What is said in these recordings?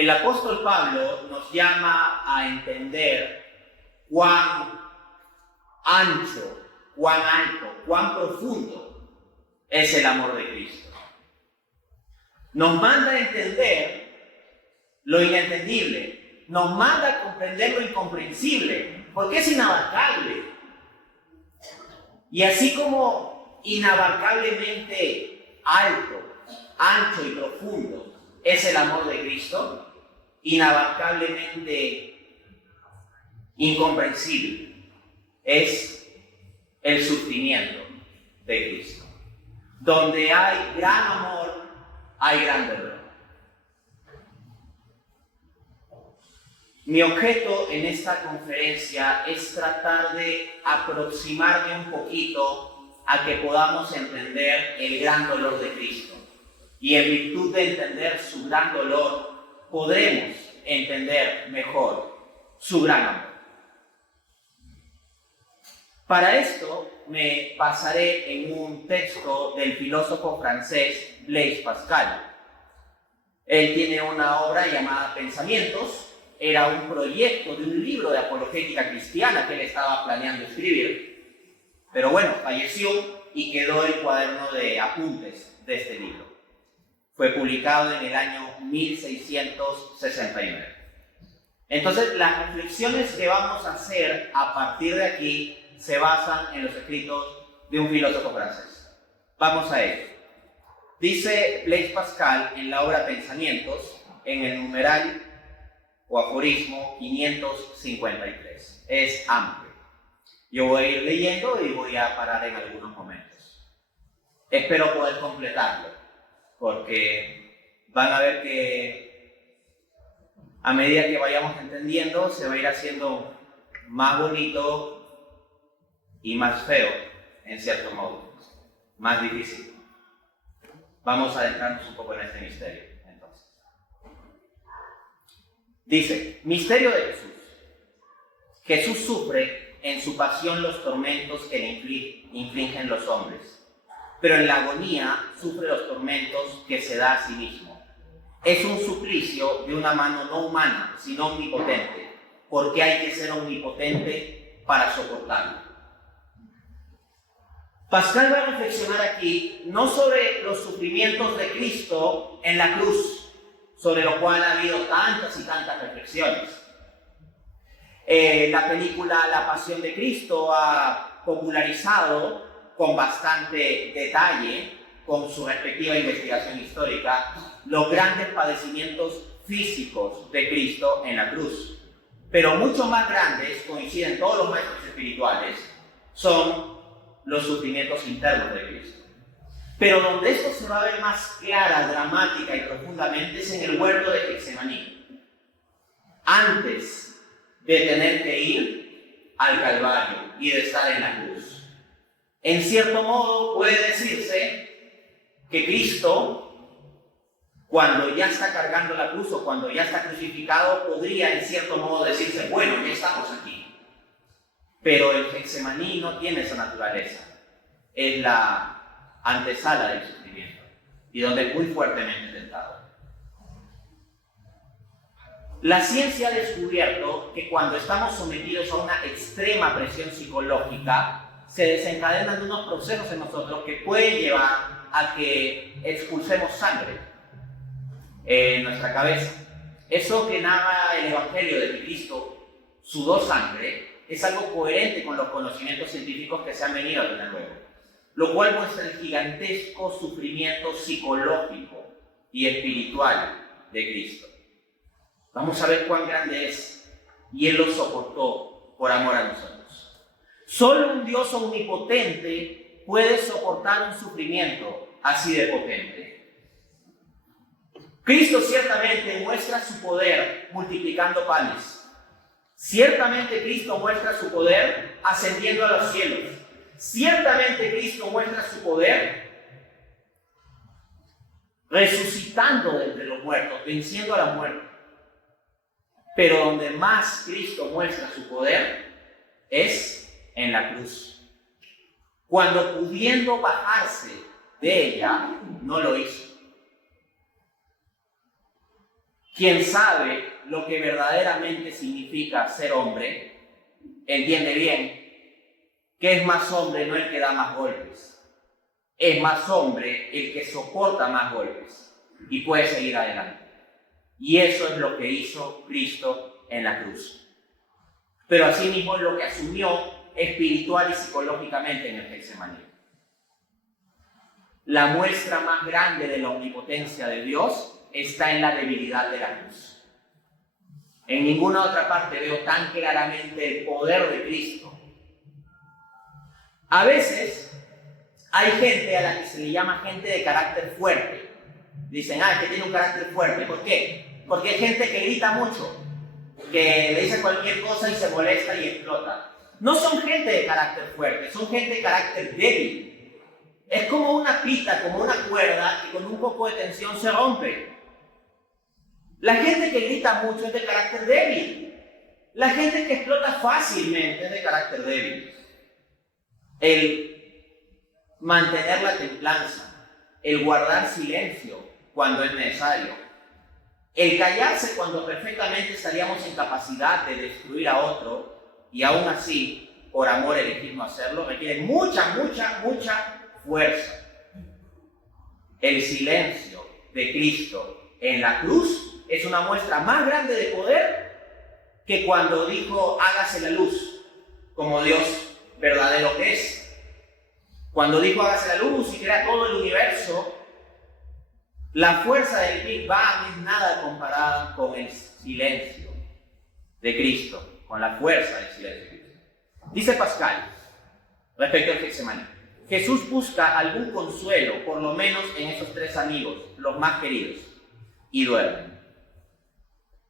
el apóstol Pablo nos llama a entender cuán ancho, cuán alto, cuán profundo es el amor de Cristo. Nos manda a entender lo inentendible, nos manda a comprender lo incomprensible, porque es inabarcable. Y así como inabarcablemente alto, ancho y profundo es el amor de Cristo, inabarcablemente incomprensible es el sufrimiento de Cristo. Donde hay gran amor, hay gran dolor. Mi objeto en esta conferencia es tratar de aproximarme un poquito a que podamos entender el gran dolor de Cristo. Y en virtud de entender su gran dolor, podremos entender mejor su gran amor. Para esto me basaré en un texto del filósofo francés Blaise Pascal. Él tiene una obra llamada Pensamientos. Era un proyecto de un libro de apologética cristiana que él estaba planeando escribir. Pero bueno, falleció y quedó el cuaderno de apuntes de este libro. Fue publicado en el año 1669. Entonces, las reflexiones que vamos a hacer a partir de aquí se basan en los escritos de un filósofo francés. Vamos a ello. Dice Blaise Pascal en la obra Pensamientos, en el numeral o aforismo 553. Es amplio. Yo voy a ir leyendo y voy a parar en algunos momentos. Espero poder completarlo, porque van a ver que a medida que vayamos entendiendo se va a ir haciendo más bonito y más feo, en cierto modo, más difícil. Vamos a adentrarnos un poco en este misterio. Dice, misterio de Jesús. Jesús sufre en su pasión los tormentos que le infligen los hombres, pero en la agonía sufre los tormentos que se da a sí mismo. Es un suplicio de una mano no humana, sino omnipotente, porque hay que ser omnipotente para soportarlo. Pascal va a reflexionar aquí no sobre los sufrimientos de Cristo en la cruz, sobre lo cual ha habido tantas y tantas reflexiones. La película La Pasión de Cristo ha popularizado con bastante detalle, con su respectiva investigación histórica, los grandes padecimientos físicos de Cristo en la cruz. Pero mucho más grandes, coinciden todos los maestros espirituales, son los sufrimientos internos de Cristo. Pero donde esto se va a ver más clara, dramática y profundamente es en el huerto de Getsemaní. Antes de tener que ir al Calvario y de estar en la cruz. En cierto modo puede decirse que Cristo, cuando ya está cargando la cruz o cuando ya está crucificado, podría en cierto modo decirse, bueno, ya estamos aquí. Pero el Getsemaní no tiene esa naturaleza. Es la antesala del sufrimiento y donde es muy fuertemente tentado. La ciencia ha descubierto que cuando estamos sometidos a una extrema presión psicológica se desencadenan unos procesos en nosotros que pueden llevar a que expulsemos sangre en nuestra cabeza. Eso que narra el Evangelio de que Cristo sudó sangre es algo coherente con los conocimientos científicos que se han venido a tener luego, lo cual muestra el gigantesco sufrimiento psicológico y espiritual de Cristo. Vamos a ver cuán grande es, y Él lo soportó por amor a nosotros. Solo un Dios omnipotente puede soportar un sufrimiento así de potente. Cristo ciertamente muestra su poder multiplicando panes. Ciertamente Cristo muestra su poder ascendiendo a los cielos. Ciertamente Cristo muestra su poder resucitando de entre los muertos, venciendo a la muerte. Pero donde más Cristo muestra su poder es en la cruz. Cuando pudiendo bajarse de ella, no lo hizo. Quien sabe lo que verdaderamente significa ser hombre, entiende bien que es más hombre no el que da más golpes, es más hombre el que soporta más golpes y puede seguir adelante. Y eso es lo que hizo Cristo en la cruz. Pero asimismo es lo que asumió espiritual y psicológicamente en el Getsemaní. La muestra más grande de la omnipotencia de Dios está en la debilidad de la cruz. En ninguna otra parte veo tan claramente el poder de Cristo. A veces hay gente a la que se le llama gente de carácter fuerte. Dicen, que tiene un carácter fuerte. ¿Por qué? Porque hay gente que grita mucho, que le dice cualquier cosa y se molesta y explota. No son gente de carácter fuerte, son gente de carácter débil. Es como una pita, como una cuerda que con un poco de tensión se rompe. La gente que grita mucho es de carácter débil. La gente que explota fácilmente es de carácter débil. El mantener la templanza, el guardar silencio cuando es necesario, el callarse cuando perfectamente estaríamos en capacidad de destruir a otro y aún así, por amor, elegir no hacerlo, requiere mucha fuerza. El silencio de Cristo en la cruz es una muestra más grande de poder que cuando dijo hágase la luz, como Dios verdadero que es. Cuando dijo hágase la luz y crea todo el universo, la fuerza del Big Bang es nada comparada con el silencio de Cristo, con la fuerza del silencio de Cristo. Dice Pascal, respecto al Getsemaní, Jesús busca algún consuelo, por lo menos en esos tres amigos, los más queridos, y duermen.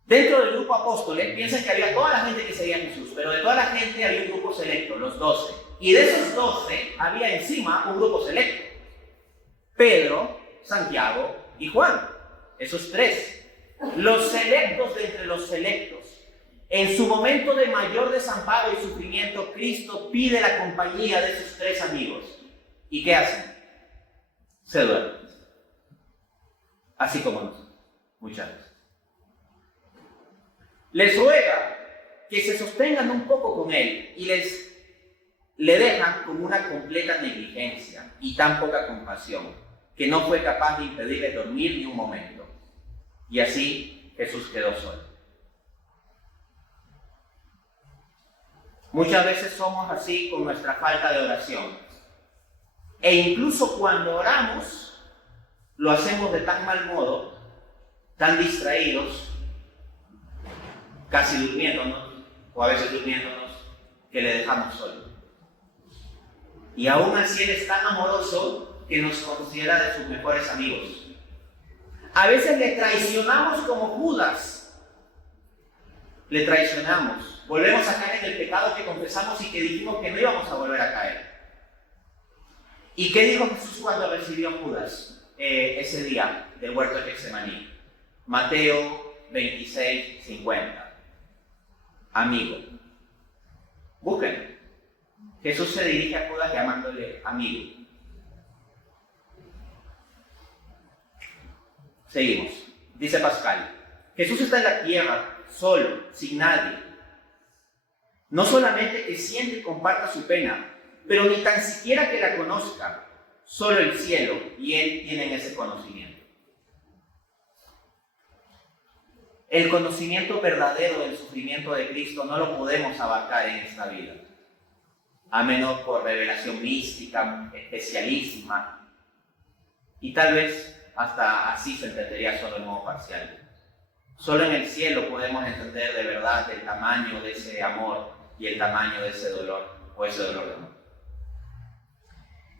Dentro del grupo apóstoles, piensan que había toda la gente que seguía a Jesús, pero de toda la gente había un grupo selecto, los 12. Y de esos 12 había encima un grupo selecto. Pedro, Santiago y Juan, esos tres. Los selectos de entre los selectos. En su momento de mayor desamparo y sufrimiento, Cristo pide la compañía de esos tres amigos. ¿Y qué hacen? Se duermen. Así como nosotros, muchas veces. Les ruega que se sostengan un poco con él y le dejan con una completa negligencia y tan poca compasión que no fue capaz de impedirles dormir ni un momento. Y así Jesús quedó solo. Muchas veces somos así con nuestra falta de oración. E incluso cuando oramos, lo hacemos de tan mal modo, tan distraídos, casi durmiéndonos, o a veces durmiéndonos, que le dejamos solo. Y aún así Él es tan amoroso que nos considera de sus mejores amigos. A veces le traicionamos como Judas. Le traicionamos. Volvemos a caer en el pecado que confesamos y que dijimos que no íbamos a volver a caer. ¿Y qué dijo Jesús cuando recibió a Judas ese día del huerto de Getsemaní? Mateo 26:50. Amigo. Busquen. Jesús se dirige a Judas llamándole amigo. Seguimos. Dice Pascal. Jesús está en la tierra, solo, sin nadie. No solamente que siente y comparta su pena, pero ni tan siquiera que la conozca. Solo el cielo y Él tienen ese conocimiento. El conocimiento verdadero del sufrimiento de Cristo no lo podemos abarcar en esta vida, a menos por revelación mística, especialísima, y tal vez hasta así se entendería solo en modo parcial. Solo en el cielo podemos entender de verdad el tamaño de ese amor y el tamaño de ese dolor, o ese dolor de amor.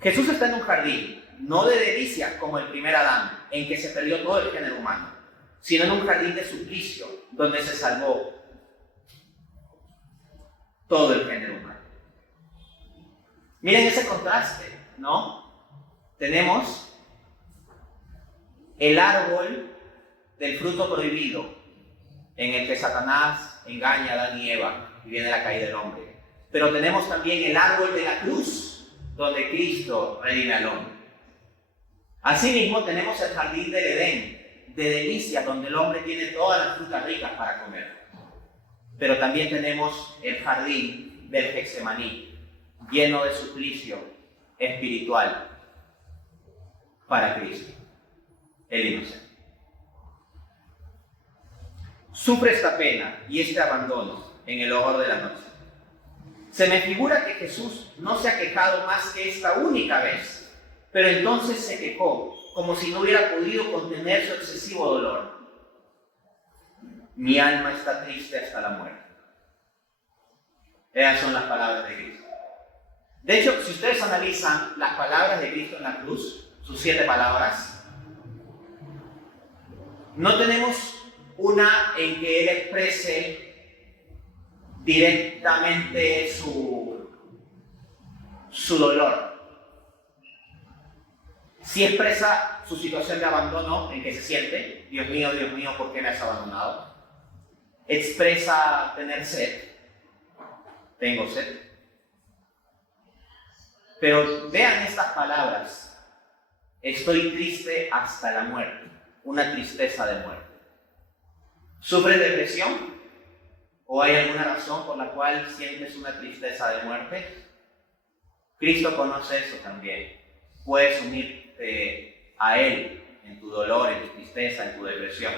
Jesús está en un jardín, no de delicias como el primer Adán, en que se perdió todo el género humano, sino en un jardín de suplicio, donde se salvó todo el género humano. Miren ese contraste, ¿no? Tenemos el árbol del fruto prohibido, en el que Satanás engaña a Adán y Eva, y viene la caída del hombre. Pero tenemos también el árbol de la cruz, donde Cristo redime al hombre. Asimismo, tenemos el jardín del Edén, de delicias donde el hombre tiene todas las frutas ricas para comer. Pero también tenemos el jardín del Getsemaní, lleno de suplicio espiritual para Cristo, el inocente. Sufre esta pena y este abandono en el horror de la noche. Se me figura que Jesús no se ha quejado más que esta única vez, pero entonces se quejó como si no hubiera podido contener su excesivo dolor. Mi alma está triste hasta la muerte. Esas son las palabras de Cristo. De hecho, si ustedes analizan las palabras de Cristo en la cruz, sus 7 palabras, no tenemos una en que Él exprese directamente su dolor. Sí expresa su situación de abandono en que se siente, Dios mío, ¿por qué me has abandonado? Expresa tener sed, tengo sed. Pero vean estas palabras, estoy triste hasta la muerte, una tristeza de muerte. ¿Sufres depresión? ¿O hay alguna razón por la cual sientes una tristeza de muerte? Cristo conoce eso también. Puedes unirte a Él en tu dolor, en tu tristeza, en tu depresión.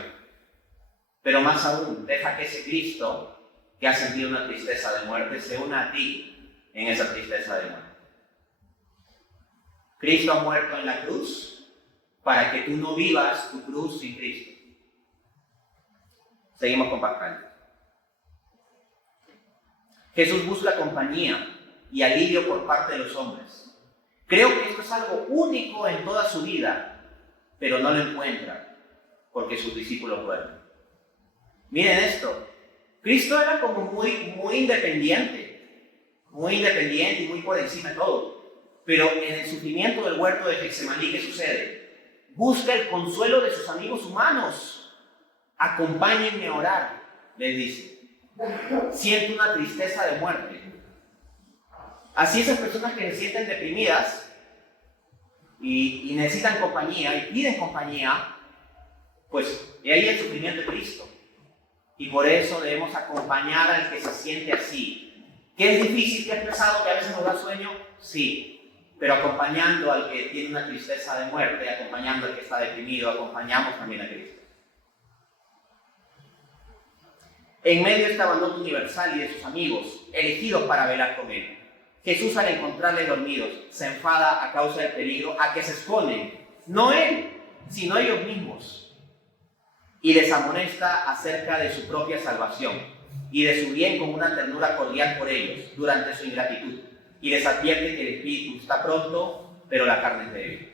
Pero más aún, deja que ese Cristo que ha sentido una tristeza de muerte se una a ti en esa tristeza de muerte. Cristo ha muerto en la cruz para que tú no vivas tu cruz sin Cristo. Seguimos con Pascal. Jesús busca compañía y alivio por parte de los hombres. Creo que esto es algo único en toda su vida, pero no lo encuentra porque sus discípulos duermen. Miren esto, Cristo era como muy independiente y muy por encima de todo. Pero en el sufrimiento del huerto de Getsemaní, ¿qué sucede? Busca el consuelo de sus amigos humanos. Acompáñenme a orar, les dice. Siento una tristeza de muerte. Así esas personas que se sienten deprimidas y necesitan compañía y piden compañía, pues de ahí el sufrimiento de Cristo. Y por eso debemos acompañar al que se siente así. ¿Que es difícil, que es pesado, que a veces nos da sueño? Sí. Pero acompañando al que tiene una tristeza de muerte, acompañando al que está deprimido, acompañamos también a Cristo. En medio de este abandono universal y de sus amigos, elegidos para velar con Él, Jesús, al encontrarles dormidos, se enfada a causa del peligro a que se exponen, no Él, sino ellos mismos, y les amonesta acerca de su propia salvación y de su bien con una ternura cordial por ellos durante su ingratitud, y les advierte que el espíritu está pronto, pero la carne es débil.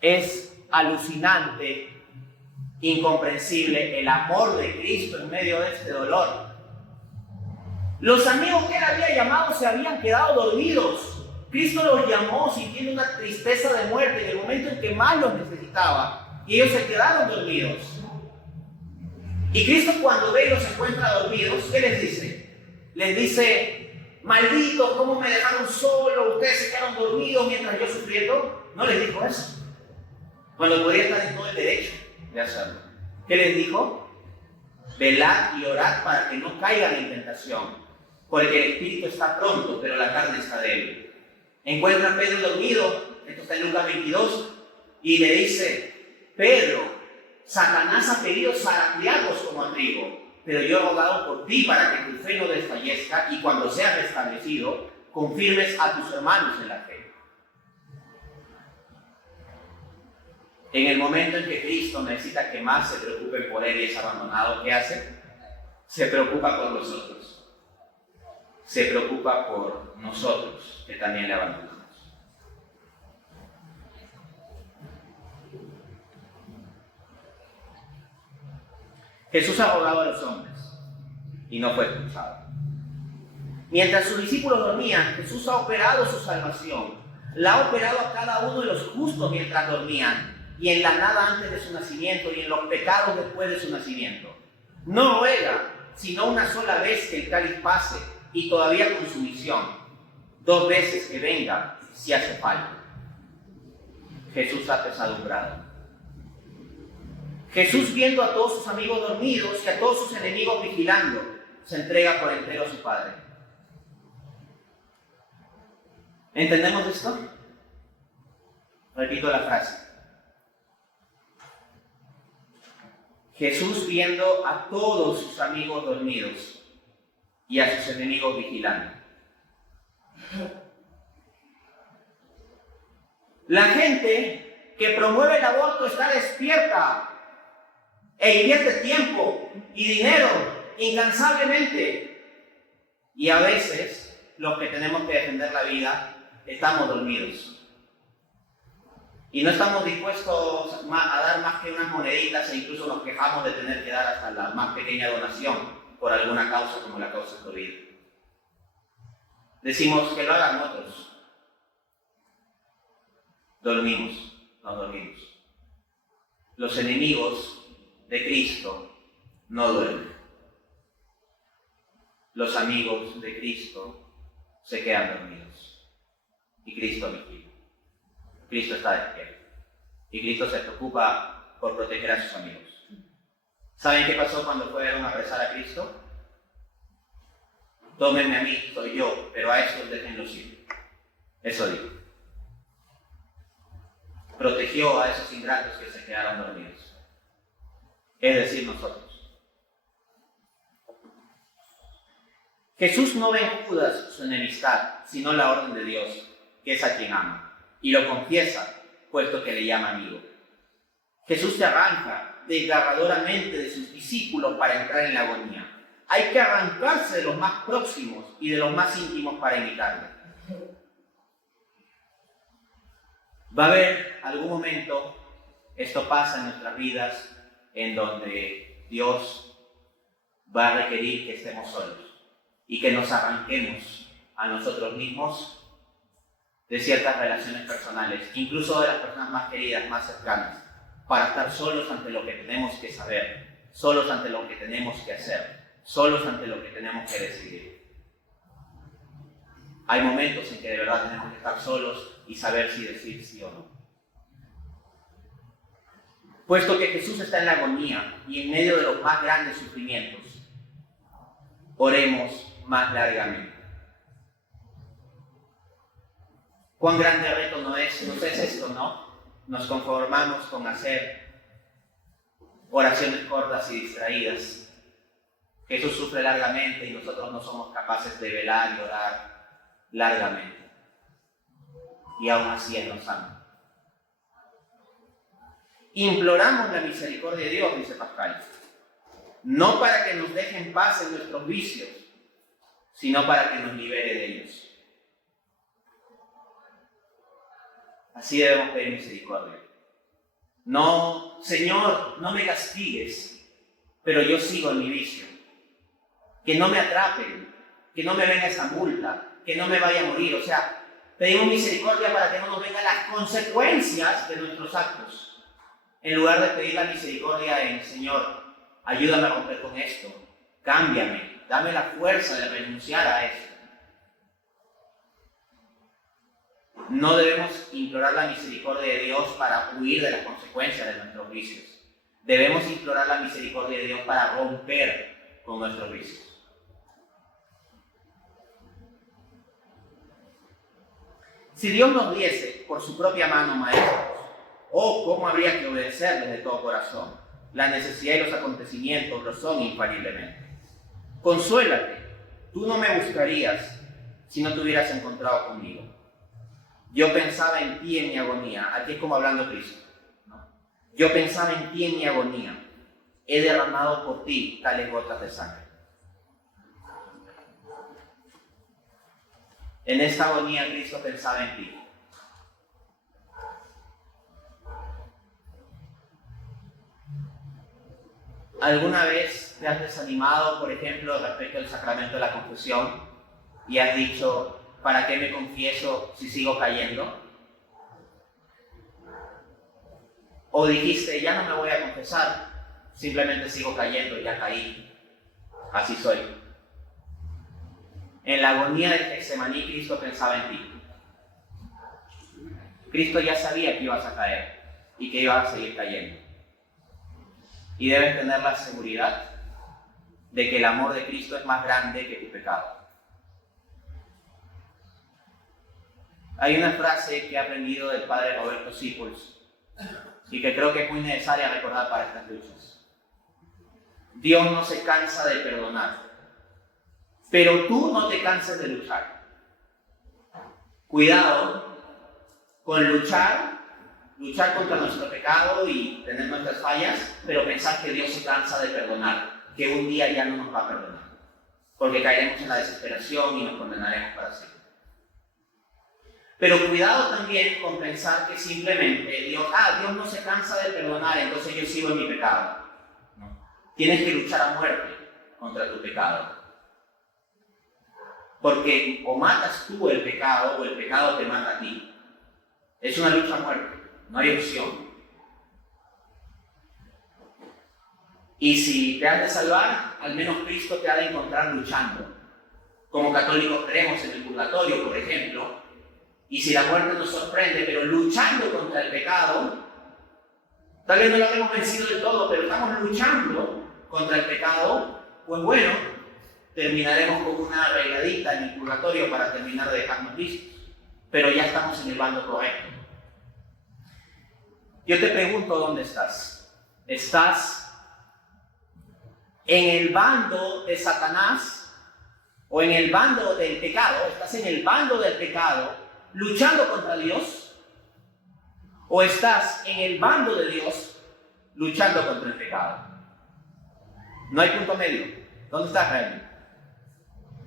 Es alucinante, incomprensible el amor de Cristo en medio de este dolor. Los amigos que Él había llamado se habían quedado dormidos. Cristo los llamó sintiendo una tristeza de muerte en el momento en que más los necesitaba, y ellos se quedaron dormidos. Y Cristo, cuando ve y los encuentra dormidos, ¿qué les dice? Les dice: malditos, ¿cómo me dejaron solo? Ustedes se quedaron dormidos mientras yo sufriendo. No les dijo eso, cuando podría estar en todo el derecho de hacerlo. ¿Qué les dijo? Velad y orad para que no caigan en tentación, porque el espíritu está pronto, pero la carne está débil. Encuentra a Pedro dormido, esto está en Lucas 22, y le dice: Pedro, Satanás ha querido zarandearlos como a trigo, pero yo he rogado por ti para que tu fe no desfallezca, y cuando seas restablecido, confirmes a tus hermanos en la fe. En el momento en que Cristo necesita que más se preocupen por Él y es abandonado, ¿qué hace? Se preocupa por nosotros. Se preocupa por nosotros, que también le abandonamos. Jesús ha rogado a los hombres y no fue expulsado. Mientras sus discípulos dormían, Jesús ha operado su salvación. La ha operado a cada uno de los justos mientras dormían, y en la nada antes de su nacimiento, y en los pecados después de su nacimiento. No ruega, sino una sola vez que el cáliz pase, y todavía con su misión, 2 veces que venga, si hace falta. Jesús ha pesadumbrado. Jesús, viendo a todos sus amigos dormidos y a todos sus enemigos vigilando, se entrega por entero a su Padre. ¿Entendemos esto? Repito la frase. Jesús, viendo a todos sus amigos dormidos y a sus enemigos vigilando. La gente que promueve el aborto está despierta e invierte tiempo y dinero incansablemente. Y a veces, los que tenemos que defender la vida, estamos dormidos. Y no estamos dispuestos a dar más que unas moneditas e incluso nos quejamos de tener que dar hasta la más pequeña donación por alguna causa como la causa COVID. Decimos que lo hagan otros. Dormimos, nos dormimos. Los enemigos de Cristo no duermen. Los amigos de Cristo se quedan dormidos. Y Cristo vigila. Cristo está despierto. Y Cristo se preocupa por proteger a sus amigos. ¿Saben qué pasó cuando fueron a apresar a Cristo? Tómenme a mí, soy yo, pero a estos déjenlos ir. Eso dijo. Protegió a esos ingratos que se quedaron dormidos. Es decir, nosotros. Jesús no ve en Judas su enemistad, sino la orden de Dios, que es a quien ama. Y lo confiesa, puesto que le llama amigo. Jesús se arranca desgarradoramente de sus discípulos para entrar en la agonía. Hay que arrancarse de los más próximos y de los más íntimos para imitarle. Va a haber algún momento, esto pasa en nuestras vidas, en donde Dios va a requerir que estemos solos y que nos arranquemos a nosotros mismos de ciertas relaciones personales, incluso de las personas más queridas, más cercanas, para estar solos ante lo que tenemos que saber, solos ante lo que tenemos que hacer, solos ante lo que tenemos que decidir. Hay momentos en que de verdad tenemos que estar solos y saber si decir sí o no. Puesto que Jesús está en la agonía y en medio de los más grandes sufrimientos, oremos más largamente. Cuán grande reto no es esto, ¿no? Nos conformamos con hacer oraciones cortas y distraídas. Jesús sufre largamente y nosotros no somos capaces de velar y orar largamente. Y aún así Él nos ama. Imploramos la misericordia de Dios, dice Pascal, no para que nos deje en paz en nuestros vicios, sino para que nos libere de ellos. Así debemos pedir misericordia. No, Señor, no me castigues, pero yo sigo en mi vicio. Que no me atrapen, que no me venga esa multa, que no me vaya a morir. O sea, pedimos misericordia para que no nos vengan las consecuencias de nuestros actos. En lugar de pedir la misericordia en, Señor, ayúdame a romper con esto, cámbiame, dame la fuerza de renunciar a esto. No debemos implorar la misericordia de Dios para huir de las consecuencias de nuestros vicios. Debemos implorar la misericordia de Dios para romper con nuestros vicios. Si Dios nos diese por su propia mano maestros, ¿cómo habría que obedecerles de todo corazón? La necesidad y los acontecimientos lo son infaliblemente. Consuélate, tú no me buscarías si no te hubieras encontrado conmigo. Yo pensaba en ti en mi agonía. Aquí es como hablando Cristo, ¿no? Yo pensaba en ti en mi agonía. He derramado por ti tales gotas de sangre. En esta agonía Cristo pensaba en ti. ¿Alguna vez te has desanimado, por ejemplo, respecto al sacramento de la confesión y has dicho, ¿para qué me confieso si sigo cayendo? O dijiste, ya no me voy a confesar, simplemente sigo cayendo, ya caí, así soy. En la agonía del Getsemaní, Cristo pensaba en ti. Cristo ya sabía que ibas a caer y que ibas a seguir cayendo. y debes tener la seguridad de que el amor de Cristo es más grande que tu pecado. Hay una frase que he aprendido del padre Roberto Sipols y que creo que es muy necesaria recordar para estas luchas. Dios no se cansa de perdonar, pero tú no te canses de luchar. Cuidado con luchar contra nuestro pecado y tener nuestras fallas, pero pensar que Dios se cansa de perdonar, que un día ya no nos va a perdonar, porque caeremos en la desesperación y nos condenaremos para siempre. Pero cuidado también con pensar que simplemente Dios no se cansa de perdonar, entonces yo sigo en mi pecado. No. Tienes que luchar a muerte contra tu pecado. Porque o matas tú el pecado o el pecado te mata a ti. Es una lucha a muerte, no hay opción. Y si te has de salvar, al menos Cristo te ha de encontrar luchando. Como católicos creemos en el purgatorio, por ejemplo. Y si la muerte nos sorprende, pero luchando contra el pecado, tal vez no lo hemos vencido del todo, pero estamos luchando contra el pecado, pues bueno, terminaremos con una arregladita en el purgatorio para terminar de dejarnos listos. Pero ya estamos en el bando correcto. Yo te pregunto, ¿dónde estás? ¿Estás en el bando de Satanás o en el bando del pecado? ¿Estás en el bando del pecado luchando contra Dios? ¿O estás en el bando de Dios luchando contra el pecado? No hay punto medio. ¿Dónde estás realmente?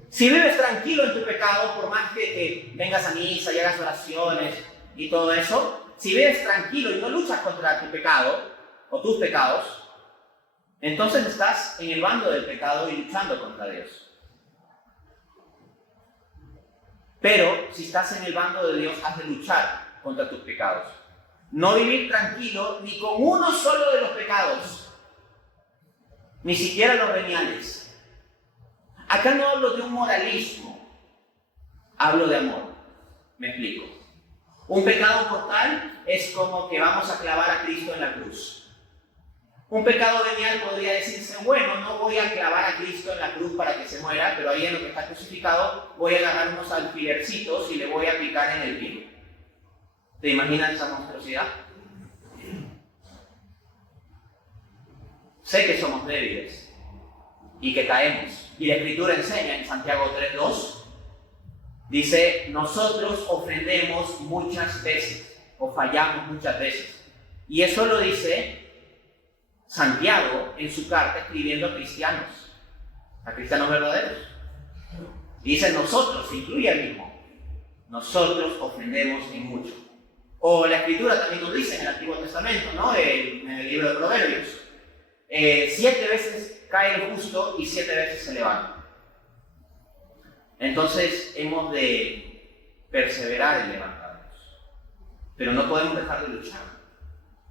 Si vives tranquilo en tu pecado, por más que vengas a misa y hagas oraciones y todo eso, si vives tranquilo y no luchas contra tu pecado o tus pecados, entonces estás en el bando del pecado y luchando contra Dios. Pero si estás en el bando de Dios, has de luchar contra tus pecados. No vivir tranquilo ni con uno solo de los pecados, ni siquiera los veniales. Acá no hablo de un moralismo, hablo de amor. Me explico. Un pecado mortal es como que vamos a clavar a Cristo en la cruz. Un pecado venial podría decirse, bueno, no voy a clavar a Cristo en la cruz para que se muera, pero ahí en lo que está crucificado voy a agarrar unos alfilercitos y le voy a picar en el pie. ¿Te imaginas esa monstruosidad? Sé que somos débiles y que caemos. Y la Escritura enseña en Santiago 3:2, dice, nosotros ofendemos muchas veces o fallamos muchas veces. Y eso lo dice Santiago en su carta escribiendo a cristianos verdaderos. Dice nosotros, se incluye el mismo. Nosotros ofendemos en mucho. O la Escritura también nos dice en el Antiguo Testamento, ¿no? En el libro de Proverbios. 7 veces cae el justo y 7 veces se levanta. Entonces hemos de perseverar en levantarnos. Pero no podemos dejar de luchar.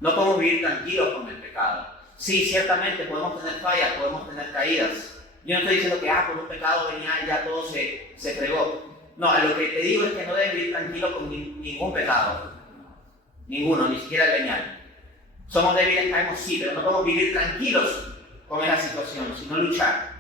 No podemos vivir tranquilos con el pecado. Sí, ciertamente podemos tener fallas, podemos tener caídas. Yo no estoy diciendo que por un pecado venial ya todo se fregó. No, a lo que te digo es que no debes vivir tranquilo con ningún pecado. Ninguno, ni siquiera el venial. Somos débiles, caemos, sí, pero no podemos vivir tranquilos con esa situación, sino luchar.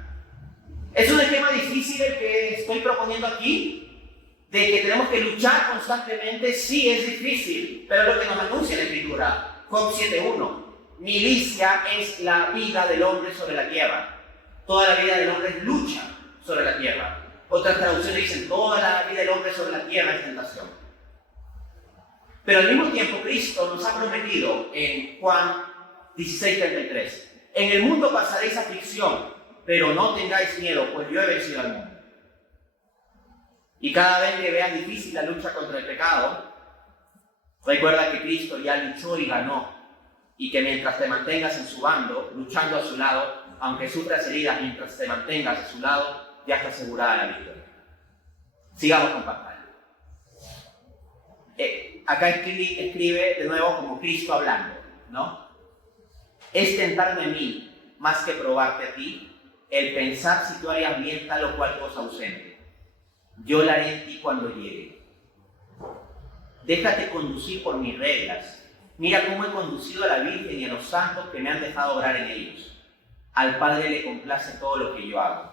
Es un esquema difícil el que estoy proponiendo aquí, de que tenemos que luchar constantemente. Sí, es difícil, pero es lo que nos anuncia la Escritura. Job 7:1. Milicia es la vida del hombre sobre la tierra. Toda la vida del hombre es lucha sobre la tierra. Otras traducciones dicen, toda la vida del hombre sobre la tierra es tentación. Pero al mismo tiempo, Cristo nos ha prometido en Juan 16:33, en el mundo pasaréis aflicción, pero no tengáis miedo, pues yo he vencido al mundo. Y cada vez que veas difícil la lucha contra el pecado, recuerda que Cristo ya luchó y ganó. Y que mientras te mantengas en su bando, luchando a su lado, aunque sufras heridas, mientras te mantengas a su lado, ya está asegurada la victoria. Sigamos con pantalla. Acá escribe de nuevo como Cristo hablando, ¿no? Es tentarme a mí, más que probarte a ti, el pensar si tú harías bien tal o cual cosa ausente. Yo la haré en ti cuando llegue. Déjate conducir por mis reglas Mira cómo he conducido a la Virgen y a los santos que me han dejado obrar en ellos. Al Padre le complace todo lo que yo hago.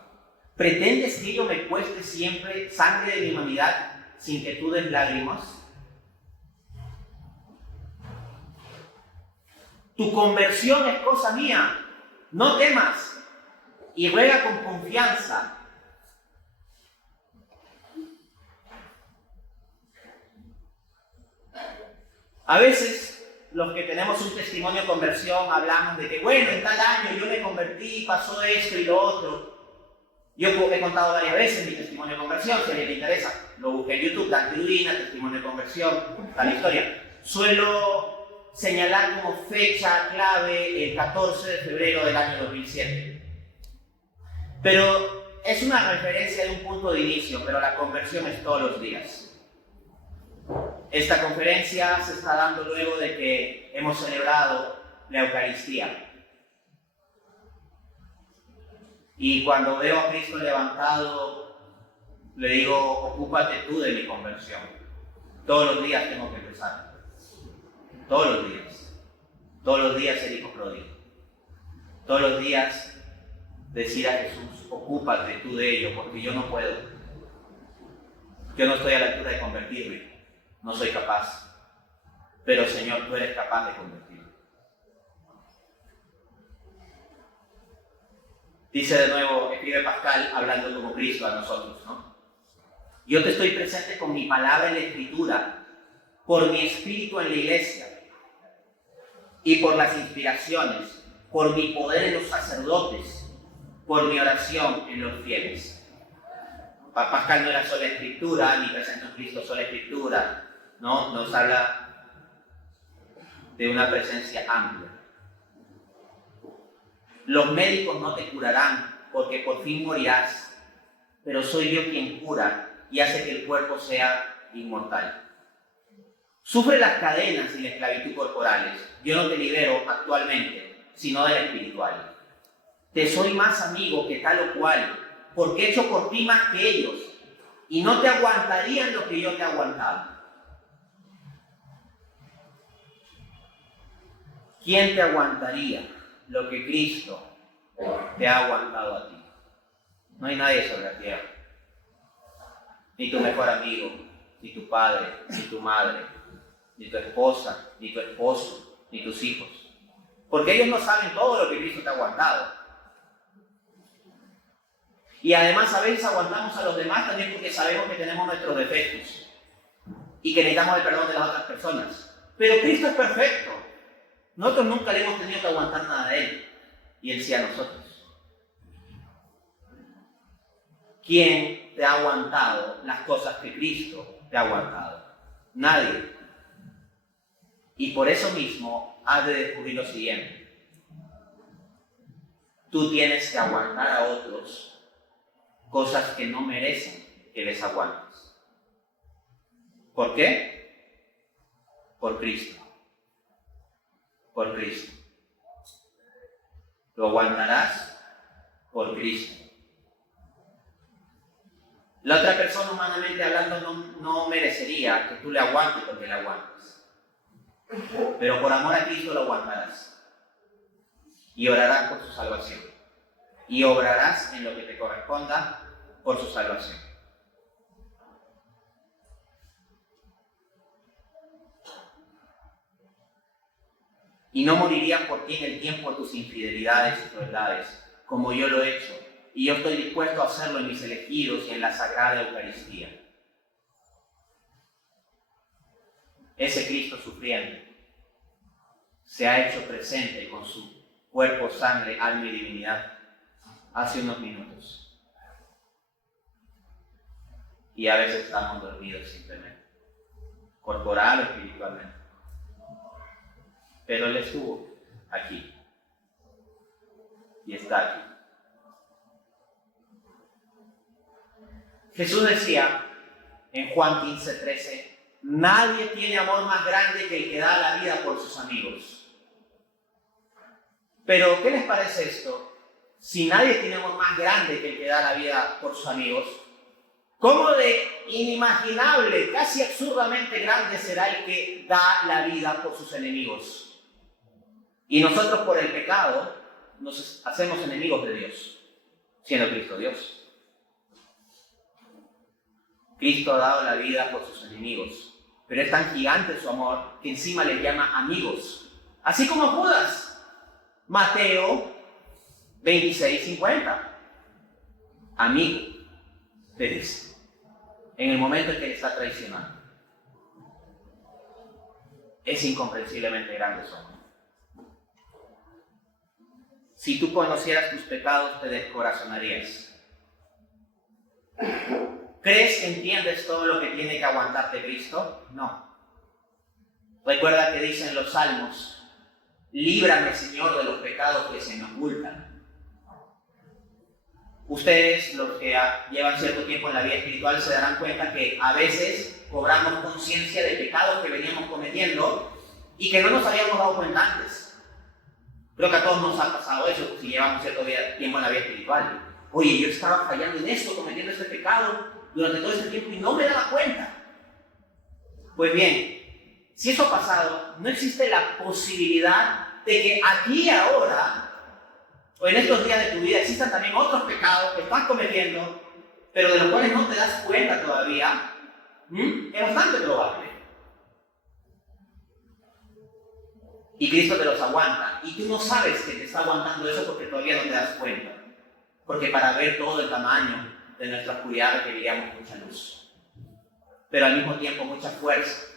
¿Pretendes que yo me cueste siempre sangre de mi humanidad sin que tú des lágrimas? Tu conversión es cosa mía. No temas y ruega con confianza. A veces, los que tenemos un testimonio de conversión, hablamos de que, bueno, en tal año yo me convertí, pasó esto y lo otro. Yo he contado varias veces mi testimonio de conversión, si a alguien le interesa, lo busqué en YouTube, Dante Urbina, testimonio de conversión, está la historia. Suelo señalar como fecha clave el 14 de febrero del año 2007. Pero es una referencia de un punto de inicio, pero la conversión es todos los días. Esta conferencia se está dando luego de que hemos celebrado la Eucaristía. Y cuando veo a Cristo levantado, le digo, ocúpate tú de mi conversión. Todos los días tengo que empezar. Todos los días. Todos los días ser hijo pródigo. Todos los días decir a Jesús, ocúpate tú de ello, porque yo no puedo. Yo no estoy a la altura de convertirme. No soy capaz. Pero Señor, tú eres capaz de convertirme. Dice de nuevo, escribe Pascal, hablando como Cristo a nosotros, ¿no? Yo te estoy presente con mi palabra en la Escritura, por mi espíritu en la iglesia, y por las inspiraciones, por mi poder en los sacerdotes, por mi oración en los fieles. Pascal no era sola Escritura, ni presente en Cristo sola Escritura, ¿no? Nos habla de una presencia amplia. Los médicos no te curarán porque por fin morirás, pero soy yo quien cura y hace que el cuerpo sea inmortal. Sufre las cadenas y la esclavitud corporales. Yo no te libero actualmente, sino de la espiritual. Te soy más amigo que tal o cual, porque he hecho por ti más que ellos, y no te aguantarían lo que yo te he aguantado. ¿Quién te aguantaría lo que Cristo te ha aguantado a ti? No hay nadie sobre la tierra. Ni tu mejor amigo, ni tu padre, ni tu madre, ni tu esposa, ni tu esposo, ni tus hijos. Porque ellos no saben todo lo que Cristo te ha aguantado. Y además a veces aguantamos a los demás también porque sabemos que tenemos nuestros defectos y que necesitamos el perdón de las otras personas. Pero Cristo es perfecto. Nosotros nunca le hemos tenido que aguantar nada de Él. Y Él sí a nosotros. ¿Quién te ha aguantado las cosas que Cristo te ha aguantado? Nadie. Y por eso mismo has de descubrir lo siguiente. Tú tienes que aguantar a otros cosas que no merecen que les aguantes. ¿Por qué? Por Cristo. Por Cristo. Lo aguantarás por Cristo. La otra persona, humanamente hablando, no merecería que tú le aguantes porque le aguantes. Pero por amor a Cristo lo aguantarás. Y orarás por su salvación. Y obrarás en lo que te corresponda por su salvación. Y no morirían por ti en el tiempo de tus infidelidades y crueldades, como yo lo he hecho. Y yo estoy dispuesto a hacerlo en mis elegidos y en la Sagrada Eucaristía. Ese Cristo sufriente se ha hecho presente con su cuerpo, sangre, alma y divinidad hace unos minutos. Y a veces estamos dormidos simplemente, corporal o espiritualmente. Pero Él estuvo aquí y está aquí. Jesús decía en Juan 15:13, nadie tiene amor más grande que el que da la vida por sus amigos. Pero, ¿qué les parece esto? Si nadie tiene amor más grande que el que da la vida por sus amigos, ¿Cómo de inimaginable, casi absurdamente grande será el que da la vida por sus enemigos? Y nosotros por el pecado nos hacemos enemigos de Dios, siendo Cristo Dios. Cristo ha dado la vida por sus enemigos, pero es tan gigante su amor que encima les llama amigos. Así como Judas, Mateo 26:50. Amigo, te dice, en el momento en que le está traicionando. Es incomprensiblemente grande su amor. Si tú conocieras tus pecados, te descorazonarías. ¿Crees que entiendes todo lo que tiene que aguantarte Cristo? No. Recuerda que dicen los salmos: líbrame, Señor, de los pecados que se me ocultan. Ustedes, los que llevan cierto tiempo en la vida espiritual, se darán cuenta que a veces cobramos conciencia de pecados que veníamos cometiendo y que no nos habíamos dado cuenta antes. Creo que a todos nos ha pasado eso si llevamos cierto tiempo en la vida espiritual. Oye, yo estaba fallando en esto, cometiendo este pecado durante todo este tiempo y no me daba cuenta. Pues bien, si eso ha pasado, no existe la posibilidad de que aquí ahora, o en estos días de tu vida, existan también otros pecados que estás cometiendo, pero de los cuales no te das cuenta todavía. Es bastante probable. Y Cristo te los aguanta. Y tú no sabes que te está aguantando eso porque todavía no te das cuenta. Porque para ver todo el tamaño de nuestra oscuridad requeriríamos mucha luz. Pero al mismo tiempo mucha fuerza.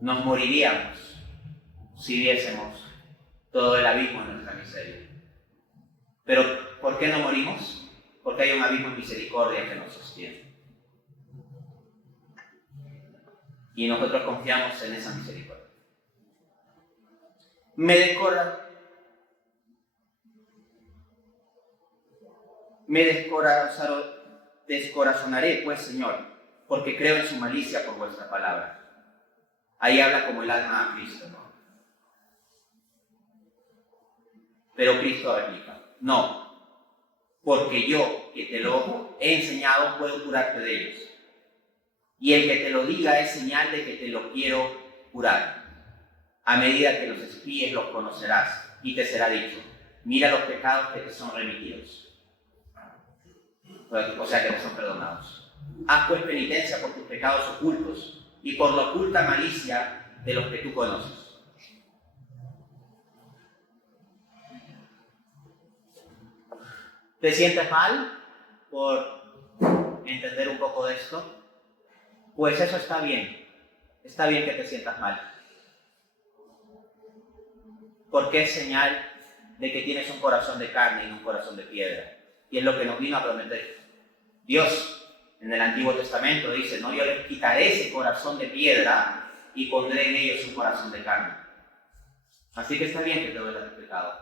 Nos moriríamos si viésemos todo el abismo de nuestra miseria. Pero ¿por qué no morimos? Porque hay un abismo de misericordia que nos sostiene. Y nosotros confiamos en esa misericordia. Me descorazonaré, pues, Señor, porque creo en su malicia por vuestra palabra. Ahí habla como el alma a Cristo, ¿no? Pero Cristo replica: no, porque yo, que te lo he enseñado, puedo curarte de ellos. Y el que te lo diga es señal de que te lo quiero curar. A medida que los espíes los conocerás, y te será dicho: mira los pecados que te son remitidos. O sea, que te son perdonados. Haz pues penitencia por tus pecados ocultos y por la oculta malicia de los que tú conoces. ¿Te sientes mal por entender un poco de esto? Pues eso está bien. Está bien que te sientas mal. Porque es señal de que tienes un corazón de carne y no un corazón de piedra. Y es lo que nos vino a prometer Dios. En el Antiguo Testamento dice: no, yo les quitaré ese corazón de piedra y pondré en ellos un corazón de carne. Así que está bien que te duela tu pecado,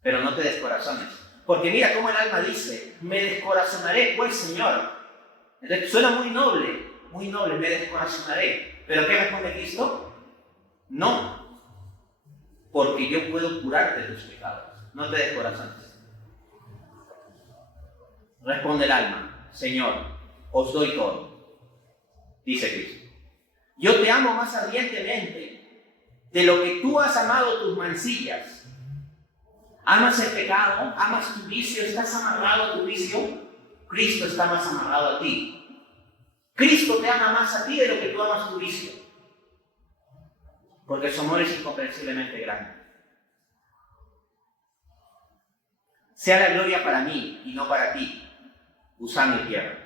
pero no te descorazones. Porque mira cómo el alma dice: me descorazonaré, pues, Señor. Entonces suena muy noble, me descorazonaré. ¿Pero qué responde Cristo? No, porque yo puedo curarte de tus pecados. No te descorazones. Responde el alma: Señor, os doy todo. Dice Cristo: yo te amo más ardientemente de lo que tú has amado tus mancillas. ¿Amas el pecado? ¿Amas tu vicio? ¿Estás amarrado a tu vicio? Cristo está más amarrado a ti. Cristo te ama más a ti de lo que tú amas tu vicio. Porque su amor es incomprensiblemente grande. Sea la gloria para mí y no para ti. Gusano y tierra.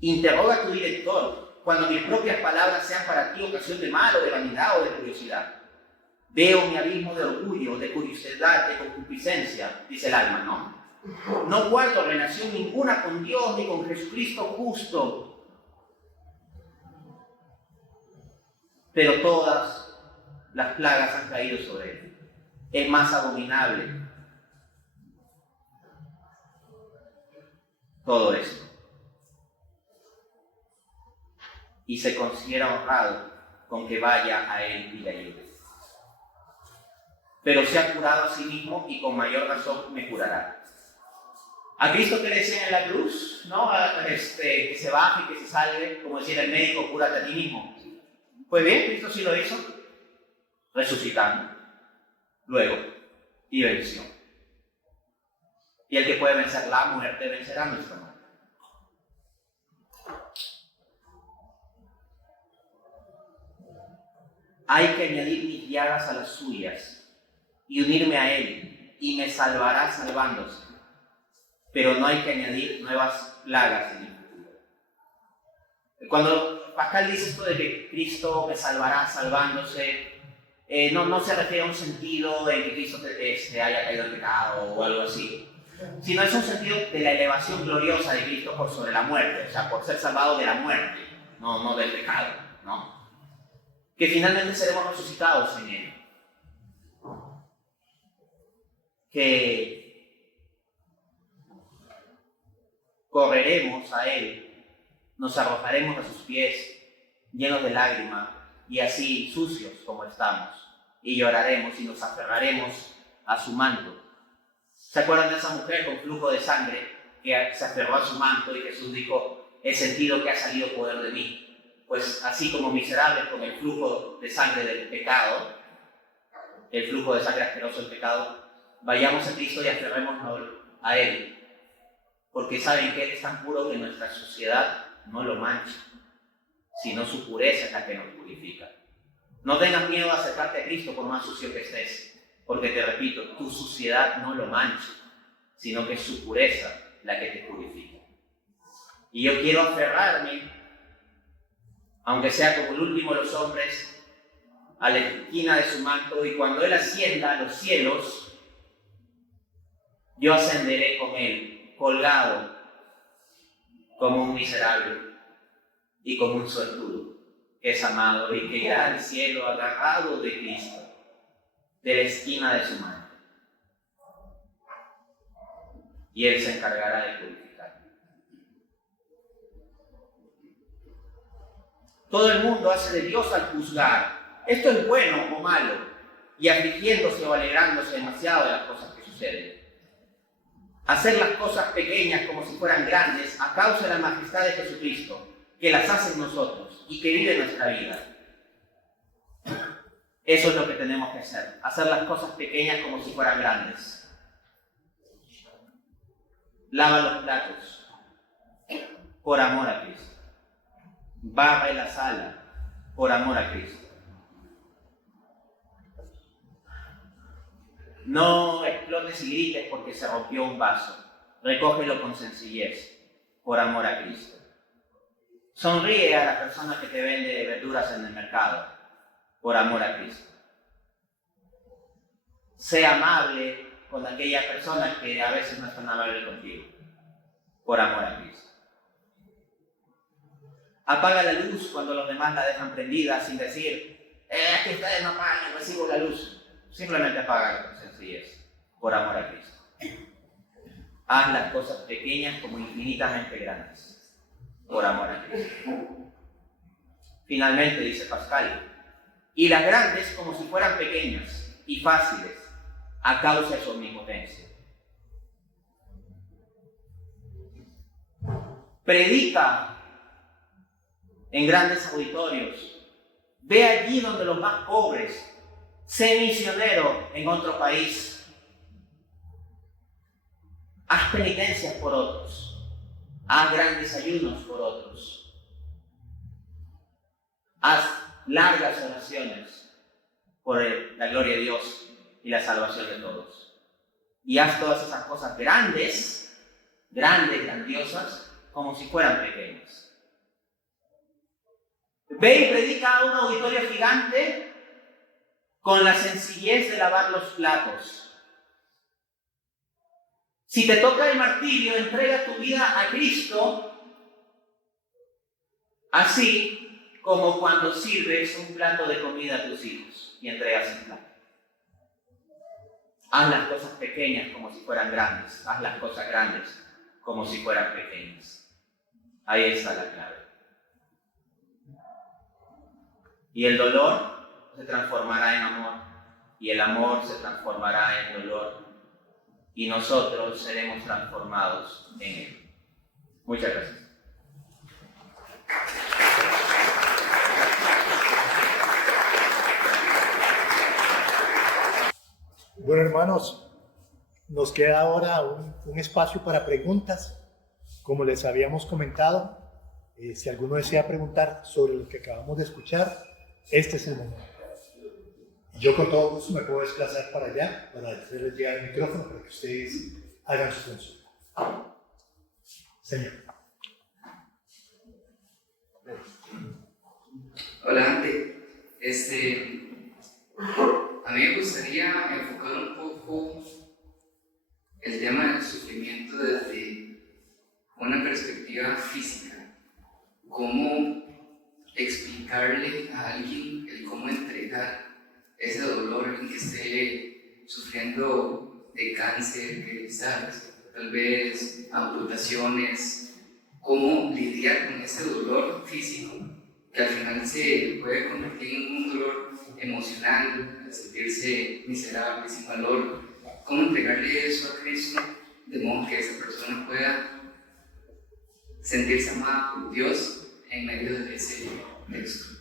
Interroga a tu director cuando mis propias palabras sean para ti ocasión de mal o de vanidad o de curiosidad. Veo mi abismo de orgullo, de curiosidad, de concupiscencia, dice el alma, ¿no? No guardo relación ninguna con Dios ni con Jesucristo justo. Pero todas las plagas han caído sobre él. Es más abominable todo esto. Y se considera honrado con que vaya a él y le ayude. Pero se ha curado a sí mismo y con mayor razón me curará. A Cristo que le decía en la cruz, ¿no? Que se baje, que se salve, como decía el médico, cúrate a ti mismo. Pues bien, Cristo sí lo hizo, resucitando, luego, y venció. Y el que puede vencer la muerte, vencerá nuestra muerte. Hay que añadir mis llagas a las suyas y unirme a Él, y me salvará salvándose. Pero no hay que añadir nuevas plagas en el futuro. Cuando Pascal dice esto de que Cristo me salvará salvándose, no se refiere a un sentido en que Cristo haya caído en pecado o algo así, sino es un sentido de la elevación gloriosa de Cristo por sobre la muerte, o sea, por ser salvado de la muerte, no del pecado, ¿no? Que finalmente seremos resucitados en Él. Que correremos a Él, nos arrojaremos a sus pies, llenos de lágrimas y así sucios como estamos, y lloraremos y nos aferraremos a su manto. ¿Se acuerdan de esa mujer con flujo de sangre que se aferró a su manto y Jesús dijo, he sentido que ha salido poder de mí? Pues así como miserables con el flujo de sangre del pecado, el flujo de sangre asqueroso del pecado, vayamos a Cristo y aferrémonos a Él, porque saben que Él es tan puro que nuestra sociedad no lo mancha, sino su pureza es la que nos purifica. No tengas miedo a acercarte a Cristo por más sucio que estés, porque te repito, tu suciedad no lo mancha, sino que es su pureza la que te purifica. Y yo quiero aferrarme, aunque sea como el último de los hombres, a la esquina de su manto, y cuando Él ascienda a los cielos, yo ascenderé con Él, colgado como un miserable y como un suertudo que es amado y que irá al cielo agarrado de Cristo, de la esquina de su mano. Y Él se encargará de purificar. Todo el mundo hace de Dios al juzgar. Esto es bueno o malo, y afligiéndose o alegrándose demasiado de las cosas que suceden. Hacer las cosas pequeñas como si fueran grandes a causa de la majestad de Jesucristo, que las hace en nosotros y que vive nuestra vida. Eso es lo que tenemos que hacer las cosas pequeñas como si fueran grandes. Lava los platos por amor a Cristo. Barre la sala por amor a Cristo. No explotes y grites porque se rompió un vaso. Recógelo con sencillez por amor a Cristo. Sonríe a la persona que te vende verduras en el mercado por amor a Cristo. Sé amable con aquellas personas que a veces no están amables contigo por amor a Cristo. Apaga la luz cuando los demás la dejan prendida sin decir, es que ustedes no apagan, recibo la luz. Simplemente apágala con sencillez por amor a Cristo. Haz las cosas pequeñas como infinitamente grandes por amor a Cristo. Finalmente, dice Pascal, y las grandes como si fueran pequeñas y fáciles a causa de su omnipotencia. Predica en grandes auditorios. Ve allí donde los más pobres. Sé misionero en otro país. Haz penitencias por otros. Haz grandes ayunos por otros. Haz largas oraciones por la gloria de Dios y la salvación de todos. Y haz todas esas cosas grandes, grandiosas, como si fueran pequeñas. Ve y predica a un auditorio gigante con la sencillez de lavar los platos. Si te toca el martirio, entrega tu vida a Cristo, así como cuando sirves un plato de comida a tus hijos y entregas el plato. Haz las cosas pequeñas como si fueran grandes. Haz las cosas grandes como si fueran pequeñas. Ahí está la clave. Y el dolor se transformará en amor. Y el amor se transformará en dolor. y nosotros seremos transformados en Él. Muchas gracias. Bueno, hermanos, nos queda ahora un espacio para preguntas. Como les habíamos comentado, si alguno desea preguntar sobre lo que acabamos de escuchar, este es el momento. Yo con todo gusto me puedo desplazar para allá, para hacerles llegar el micrófono para que ustedes hagan su consulta. Señor. Hola, Ante. A mí me gustaría enfocar un poco el tema del sufrimiento desde una perspectiva física. ¿Cómo explicarle a alguien el cómo entregar ese dolor a alguien que esté sufriendo de cáncer, que ¿sabes? Tal vez amputaciones? ¿Cómo lidiar con ese dolor físico que al final se puede convertir en un dolor emocional, al sentirse miserable, sin valor? ¿Cómo entregarle eso a Cristo de modo que esa persona pueda sentirse amada por Dios en medio de ese texto?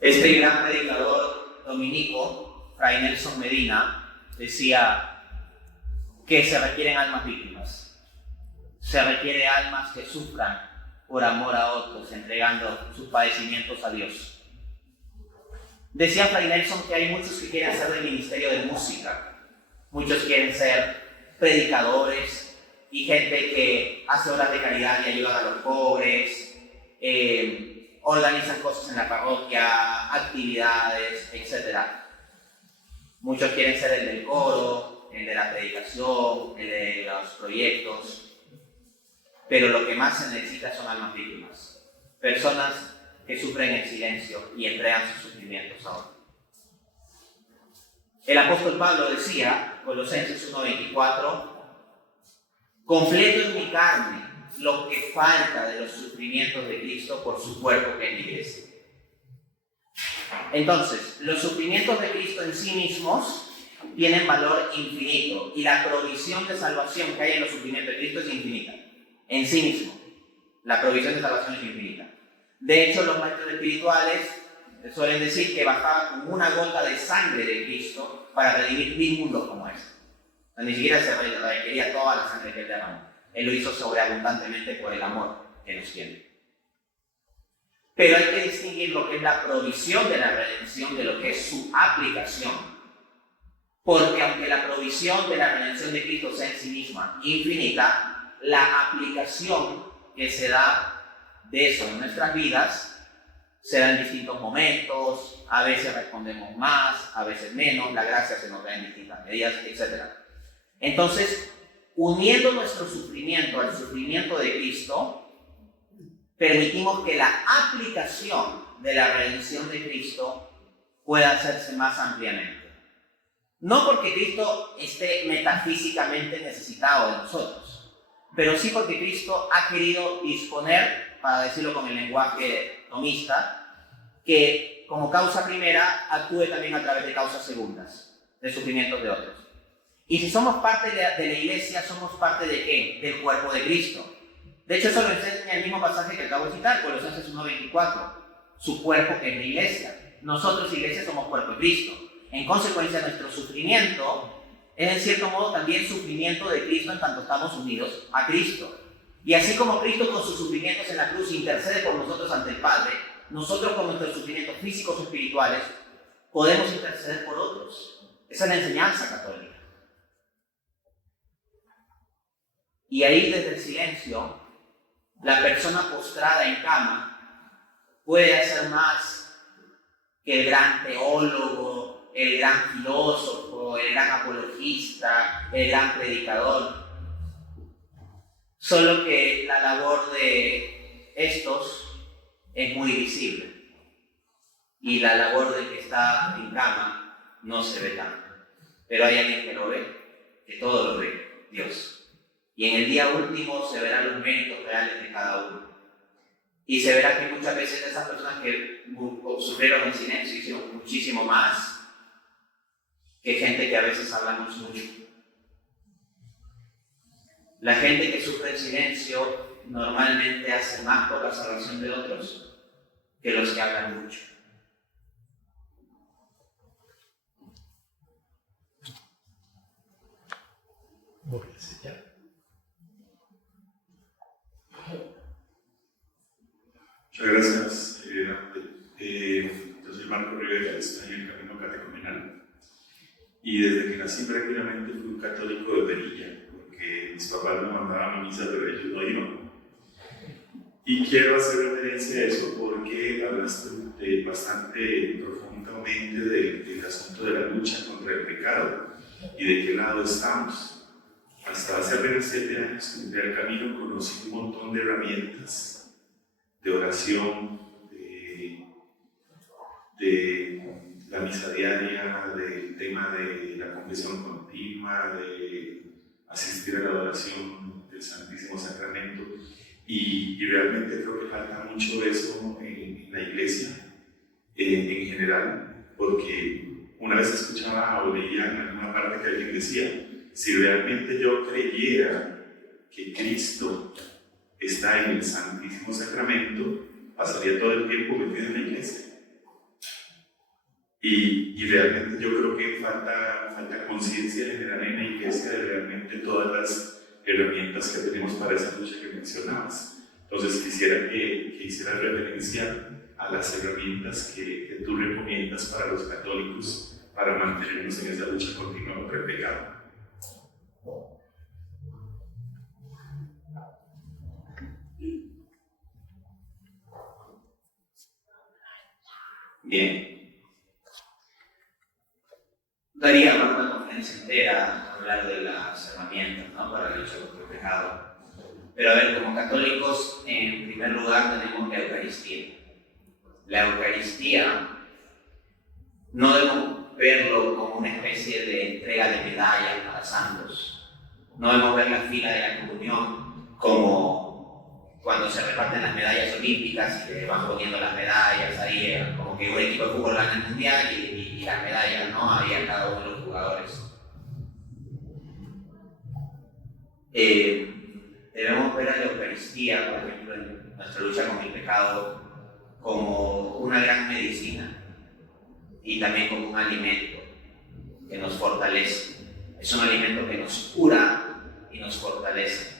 Este gran predicador dominico, Fray Nelson Medina, decía que se requieren almas víctimas. Se requiere almas que sufran por amor a otros, entregando sus padecimientos a Dios. Decía Fray Nelson que hay muchos que quieren hacer del ministerio de música. Muchos quieren ser predicadores y gente que hace obras de caridad y ayudan a los pobres, organizan cosas en la parroquia, actividades, etc. Muchos quieren ser el del coro, el de la predicación, el de los proyectos. Pero lo que más se necesita son almas víctimas. Personas que sufren en silencio y entregan sus sufrimientos a otros. El apóstol Pablo decía, Colosenses 1:24, completo en mi carne lo que falta de los sufrimientos de Cristo por su cuerpo que es la iglesia. Entonces, los sufrimientos de Cristo en sí mismos tienen valor infinito y la provisión de salvación que hay en los sufrimientos de Cristo es infinita. En sí mismo, la provisión de salvación es infinita. De hecho, los maestros espirituales suelen decir que bastaba con una gota de sangre de Cristo para redimir 1000 mundos como este. Ni siquiera se requería toda la sangre que él derramó. Él lo hizo sobreabundantemente por el amor que nos tiene. Pero hay que distinguir lo que es la provisión de la redención de lo que es su aplicación. Porque aunque la provisión de la redención de Cristo sea en sí misma infinita, la aplicación que se da de eso en nuestras vidas se da en distintos momentos, a veces respondemos más, a veces menos, la gracia se nos da en distintas medidas, etc. Entonces, uniendo nuestro sufrimiento al sufrimiento de Cristo, permitimos que la aplicación de la redención de Cristo pueda hacerse más ampliamente. No porque Cristo esté metafísicamente necesitado de nosotros, pero sí porque Cristo ha querido disponer, para decirlo con el lenguaje tomista, que como causa primera actúe también a través de causas segundas, de sufrimientos de otros. Y si somos parte de la iglesia, somos parte de ¿qué? Del cuerpo de Cristo. De hecho, eso lo enseña el mismo pasaje que acabo de citar, Colosenses 1:24. Su cuerpo que es la iglesia. Nosotros, iglesia, somos cuerpo de Cristo. En consecuencia, nuestro sufrimiento es en cierto modo también sufrimiento de Cristo en tanto estamos unidos a Cristo. Y así como Cristo con sus sufrimientos en la cruz intercede por nosotros ante el Padre, nosotros con nuestros sufrimientos físicos o espirituales podemos interceder por otros. Esa es la enseñanza católica. Y ahí desde el silencio, la persona postrada en cama puede hacer más que el gran teólogo, el gran filósofo, el gran apologista, el gran predicador. Solo que la labor de estos es muy visible y la labor del que está en cama no se ve tanto. Pero hay alguien que lo ve, que todo lo ve, Dios. Y en el día último se verán los méritos reales de cada uno. Y se verá que muchas veces esas personas que sufrieron en silencio hicieron muchísimo más que gente que a veces hablamos mucho. La gente que sufre en silencio normalmente hace más por la salvación de otros que los que hablan mucho. Muchas gracias. Yo soy Marco Rivera, estoy en el camino catecumenal y desde que nací prácticamente fui un católico de perilla, porque mis papás me mandaban a misa pero ellos no iban. Y quiero hacer referencia a eso porque hablaste bastante profundamente del asunto de la lucha contra el pecado y de qué lado estamos. Hasta hace apenas 7 años que entré al camino conocí un montón de herramientas de oración, de la misa diaria, del tema de la confesión continua, de asistir a la adoración del Santísimo Sacramento. Y realmente creo que falta mucho eso en la iglesia en general, porque una vez escuchaba o leía en alguna parte que alguien decía, si realmente yo creyera que Cristo está en el Santísimo Sacramento, pasaría todo el tiempo metido en la iglesia. Y realmente yo creo que falta conciencia general en la iglesia de realmente todas las herramientas que tenemos para esa lucha que mencionabas. Entonces quisiera que hicieras referencia a las herramientas que tú recomiendas para los católicos para mantenernos en esa lucha continua contra el pecado. Bien. Daría una conferencia entera hablar de las herramientas, ¿no?, para la lucha contra el pecado. Pero a ver, como católicos, en primer lugar tenemos la Eucaristía. La Eucaristía no debemos verlo como una especie de entrega de medallas para santos. No debemos ver la fila de la comunión como cuando se reparten las medallas olímpicas y le van poniendo las medallas ahí, como que un equipo de fútbol gana el mundial y las medallas, ¿no?, ahí a cada uno de los jugadores. Debemos ver a la Eucaristía, por ejemplo, en nuestra lucha con el pecado, como una gran medicina y también como un alimento que nos fortalece. Es un alimento que nos cura y nos fortalece.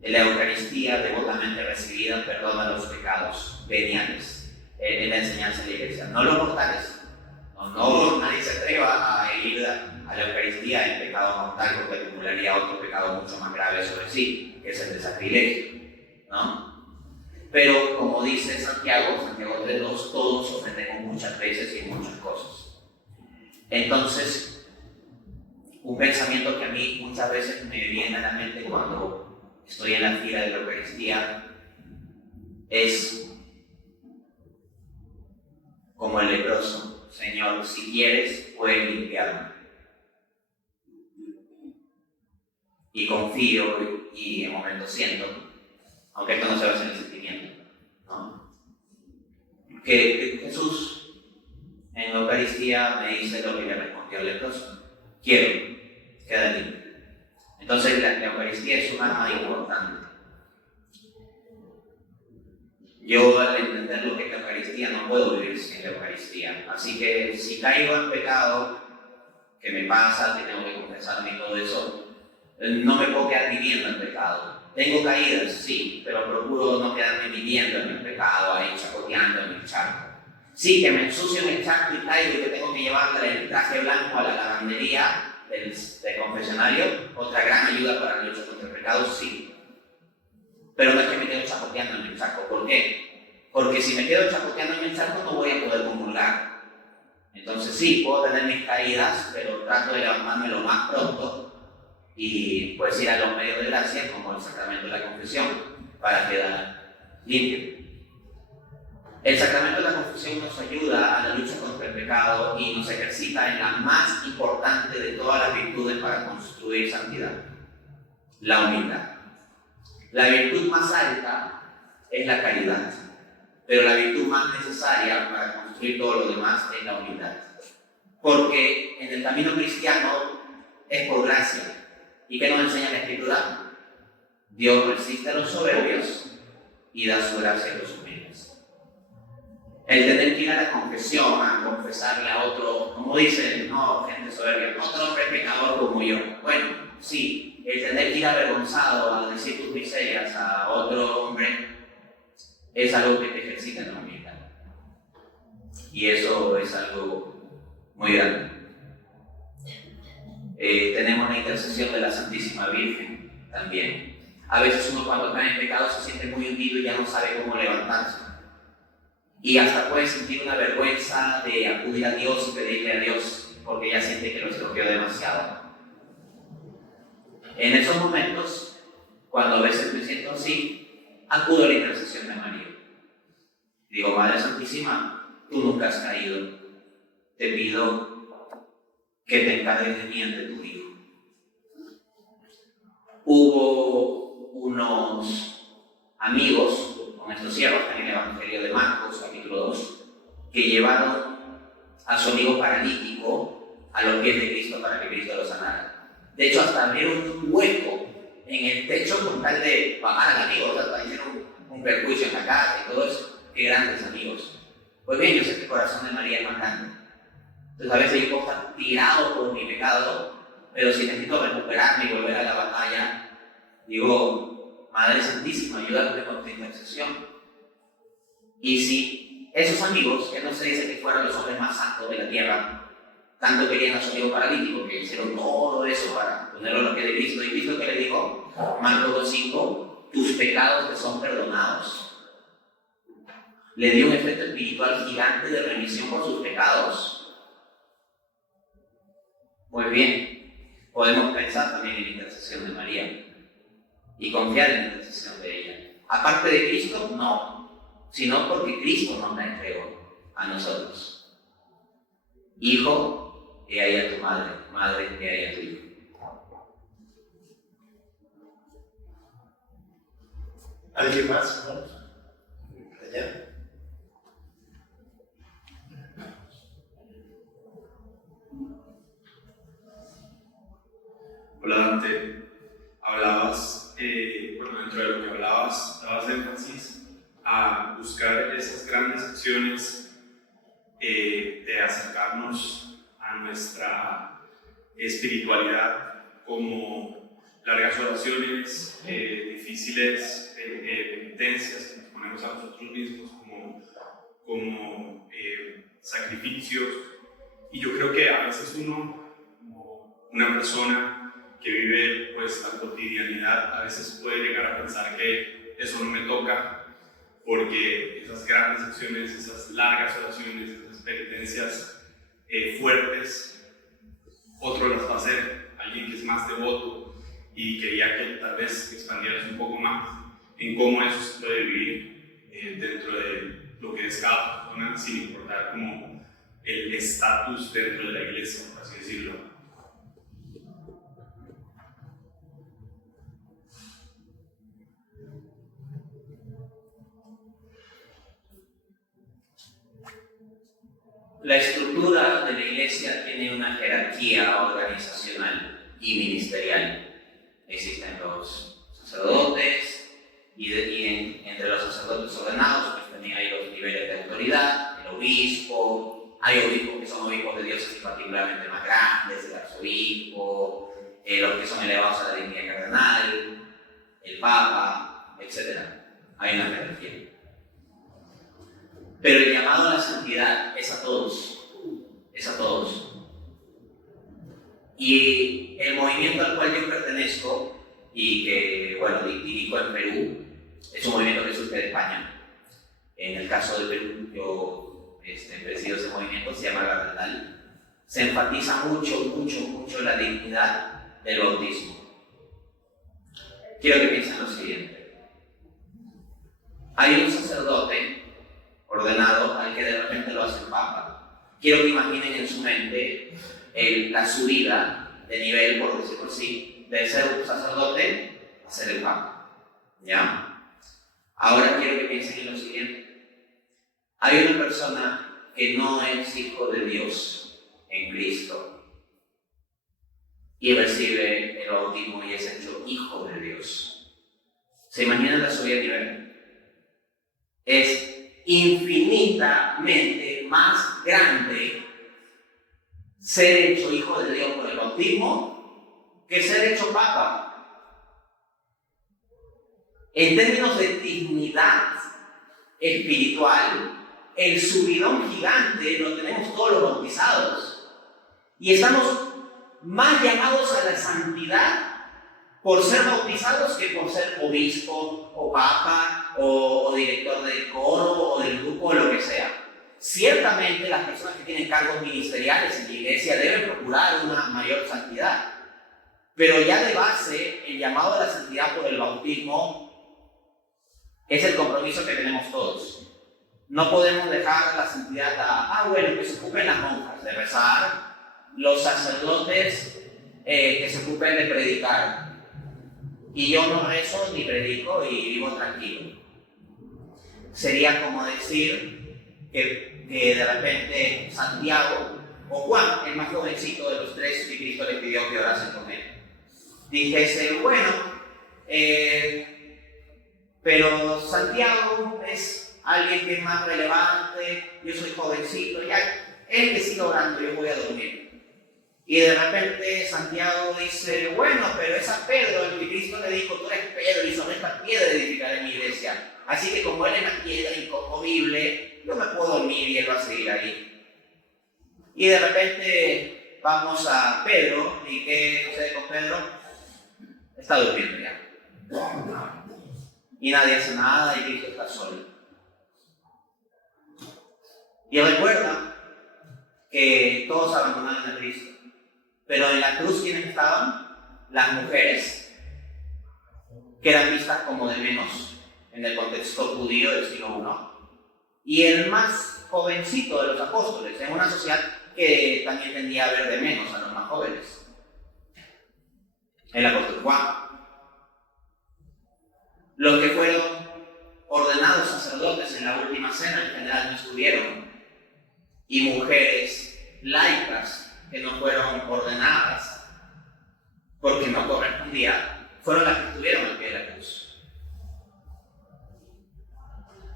En la Eucaristía, devotamente recibida, perdona los pecados veniales. Es la enseñanza de la Iglesia, no los mortales. No, nadie se atreva a ir a la Eucaristía en pecado mortal porque acumularía otro pecado mucho más grave sobre sí, que es el de sacrilegio, ¿no? Pero como dice Santiago 3:2, todos ofendemos muchas veces y en muchas cosas. Entonces, un pensamiento que a mí muchas veces me viene a la mente cuando estoy en la fila de la Eucaristía es como el leproso: Señor, si quieres, puedes limpiarme. Y confío y en momentos siento, aunque esto no se basa en el sentimiento, ¿no?, que Jesús en la Eucaristía me dice lo que le respondió al leproso: quiero, queda limpio. Entonces la Eucaristía es un arma importante. Yo, al entender lo que es la Eucaristía, no puedo vivir sin la Eucaristía. Así que si caigo en pecado, que me pasa, que tengo que confesarme y todo eso, no me puedo quedar viviendo en pecado. Tengo caídas, sí, pero procuro no quedarme viviendo en el pecado, ahí chacoteando en el charco. Sí, que me ensucio en el charco y caigo y que tengo que llevarle el traje blanco a la lavandería del confesionario, otra gran ayuda para la lucha contra el pecado, sí. Pero no es que me quedo chacoteando en el charco. ¿Por qué? Porque si me quedo chacoteando en el charco no voy a poder comulgar. Entonces sí, puedo tener mis caídas, pero trato de levantarme lo más pronto y pues ir a los medios de gracia, como el sacramento de la confesión, para quedar limpio. El sacramento de la confesión nos ayuda a la lucha contra el pecado y nos ejercita en la más importante de todas las virtudes para construir santidad: la humildad. La virtud más alta es la caridad. pero la virtud más necesaria para construir todo lo demás es la humildad. Porque en el camino cristiano es por gracia. ¿Y qué nos enseña la Escritura? Dios resiste a los soberbios y da su gracia a los humildes. El tener que ir a la confesión, a confesarle a otro, como dicen, no, gente soberbia, otro hombre pecador como yo. Bueno, sí, el tener que ir avergonzado a decir tus miserias a otro hombre es algo que te ejercita en la humildad. Y eso es algo muy grande. Tenemos la intercesión de la Santísima Virgen también. A veces uno cuando cae en pecado se siente muy hundido y ya no sabe cómo levantarse. Y hasta puede sentir una vergüenza de acudir a Dios y pedirle a Dios porque ya siente que lo estropeó demasiado. En esos momentos, cuando a veces me siento así, acudo a la intercesión de María. Digo, Madre Santísima, tú nunca has caído. Te pido que te encargues de mí ante tu Hijo. Hubo unos amigos, con estos siervos en el Evangelio de Marcos, capítulo 2, que llevaron a su amigo paralítico a los pies de Cristo para que Cristo lo sanara. De hecho, hasta abrieron un hueco en el techo con tal de bajar al amigo, o sea, hicieron un perjuicio en la casa y todo eso. Qué grandes amigos. Pues bien, yo sé que el corazón de María es más grande. Entonces a veces yo puedo estar tirado por mi pecado, pero si necesito recuperarme y volver a la batalla, digo, Madre Santísima, ayúdame con tu intercesión. Y si esos amigos, que no se dice que fueron los hombres más santos de la tierra, tanto querían a su amigo paralítico, que hicieron todo eso para ponerlo a los pies de Cristo, y Cristo que le dijo, Marcos 2:5, tus pecados te son perdonados. Le dio un efecto espiritual gigante de remisión por sus pecados. Pues bien, podemos pensar también en la intercesión de María y confiar en la intercesión de ella. Aparte de Cristo, no, sino porque Cristo nos la entregó a nosotros. Hijo, he ahí a tu madre, madre, he ahí a tu hijo. ¿Alguien más? Vamos. Allá. Hola Dante, hablabas, dentro de lo que hablabas, dabas énfasis a buscar esas grandes acciones de acercarnos a nuestra espiritualidad, como largas oraciones, difíciles penitencias que nos ponemos a nosotros mismos, como sacrificios. Y yo creo que a veces uno, como una persona que vive pues la cotidianidad, a veces puede llegar a pensar que eso no me toca, porque esas grandes acciones, esas largas oraciones, esas penitencias fuertes, otro las va a hacer, alguien que es más devoto, y quería que tal vez expandieras un poco más en cómo eso se puede vivir dentro de lo que es cada persona, sin importar como el estatus dentro de la iglesia, por así decirlo. La estructura de la iglesia tiene una jerarquía organizacional y ministerial. Existen los sacerdotes y entre los sacerdotes ordenados pues también hay los niveles de autoridad, el obispo, hay obispos que son obispos de diócesis particularmente más grandes, el arzobispo, los que son elevados a la dignidad cardenal, el papa, etc. Hay una jerarquía. Pero el llamado a la santidad es a todos, Y el movimiento al cual yo pertenezco y que, bueno, dirijo en Perú, es un movimiento que surge de España. En el caso de Perú, yo presido ese movimiento, se llama Garratal. Se enfatiza mucho la dignidad del bautismo. Quiero que piensen lo siguiente. Hay un sacerdote ordenado al que de repente lo hace el Papa. Quiero que imaginen en su mente la subida de nivel, por decirlo así, de ser un sacerdote a ser el Papa. ¿Ya? Ahora quiero que piensen en lo siguiente. Hay una persona que no es hijo de Dios en Cristo y recibe el bautismo y es hecho hijo de Dios. ¿Se imaginan la subida de nivel? Es infinitamente más grande ser hecho hijo de Dios por el bautismo que ser hecho papa. En términos de dignidad espiritual, el subidón gigante lo tenemos todos los bautizados. Y estamos más llamados a la santidad por ser bautizados que por ser obispo o papa o director del coro o del grupo o lo que sea. Ciertamente las personas que tienen cargos ministeriales en la iglesia deben procurar una mayor santidad. Pero ya de base, el llamado a la santidad por el bautismo es el compromiso que tenemos todos. No podemos dejar la santidad que se ocupen las monjas de rezar, los sacerdotes que se ocupen de predicar. Y yo no rezo ni predico y vivo tranquilo. Sería como decir que de repente Santiago o Juan, el más jovencito de los tres que Cristo le pidió que orasen con él, dijese, bueno, pero Santiago es alguien que es más relevante, yo soy jovencito, ya él que siga orando, yo voy a dormir. Y de repente Santiago dice, bueno, pero es a Pedro el que Cristo le dijo, tú eres Pedro y sobre esta piedra edificaré mi iglesia. Así que como él es una piedra inconmovible, yo me puedo dormir y él va a seguir ahí. Y de repente vamos a Pedro, ¿y qué sucede con Pedro? Está durmiendo ya. Y nadie hace nada y Cristo está solo. Y recuerda que todos abandonaron a Cristo. Pero en la cruz, ¿quiénes estaban? Las mujeres, que eran vistas como de menos en el contexto judío del siglo I. Y el más jovencito de los apóstoles, en una sociedad que también tendía a ver de menos a los más jóvenes. El apóstol Juan. Los que fueron ordenados sacerdotes en la última cena en general no estuvieron. Y mujeres laicas que no fueron ordenadas porque no correspondía, fueron las que estuvieron al pie de la cruz.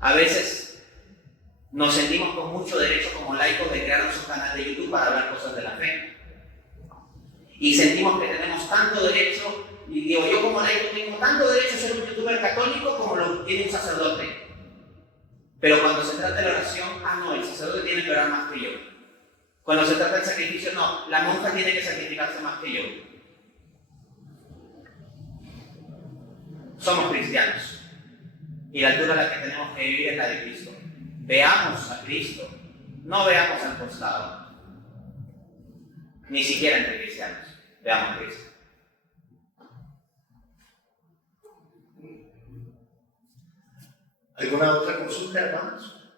A veces nos sentimos con mucho derecho como laicos de crear nuestro canal de YouTube para hablar cosas de la fe. Y sentimos que tenemos tanto derecho, y digo, yo como laico tengo tanto derecho a ser un youtuber católico como lo tiene un sacerdote. Pero cuando se trata de la oración, no, el sacerdote tiene que orar más que yo. Cuando se trata del sacrificio, no, la monja tiene que sacrificarse más que yo. Somos cristianos. Y la altura a la que tenemos que vivir es la de Cristo. Veamos a Cristo, no veamos al costado. Ni siquiera entre cristianos, veamos a Cristo. ¿Alguna otra consulta, hermanos?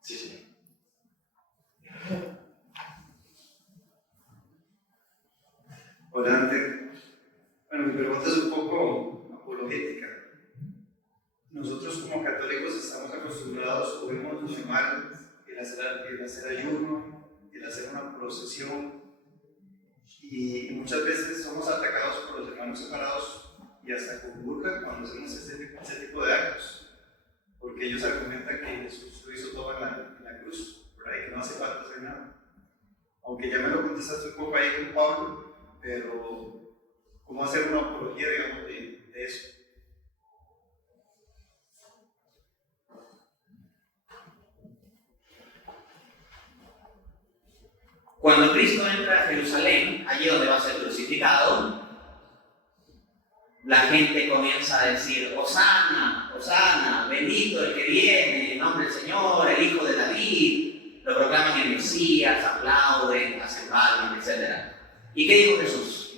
Sí, sí. Hola, Ante. Bueno, mi pregunta es un poco apologética. Nosotros como católicos estamos acostumbrados, o vemos normal, el hacer ayuno, el hacer una procesión, y muchas veces somos atacados por los hermanos separados y hasta con burla cuando hacemos ese tipo de actos, porque ellos argumentan que Jesús lo hizo todo en la cruz, ¿verdad? Y que no hace falta hacer nada. Aunque ya me lo contestaste un poco ahí con Pablo, pero ¿cómo hacer una apología, digamos, de eso? Cuando Cristo entra a Jerusalén, allí donde va a ser crucificado, la gente comienza a decir, Hosana, Hosana, bendito el que viene, en nombre del Señor, el Hijo de David, lo proclaman el Mesías, aplauden, hacen palmas, etc. ¿Y qué dijo Jesús?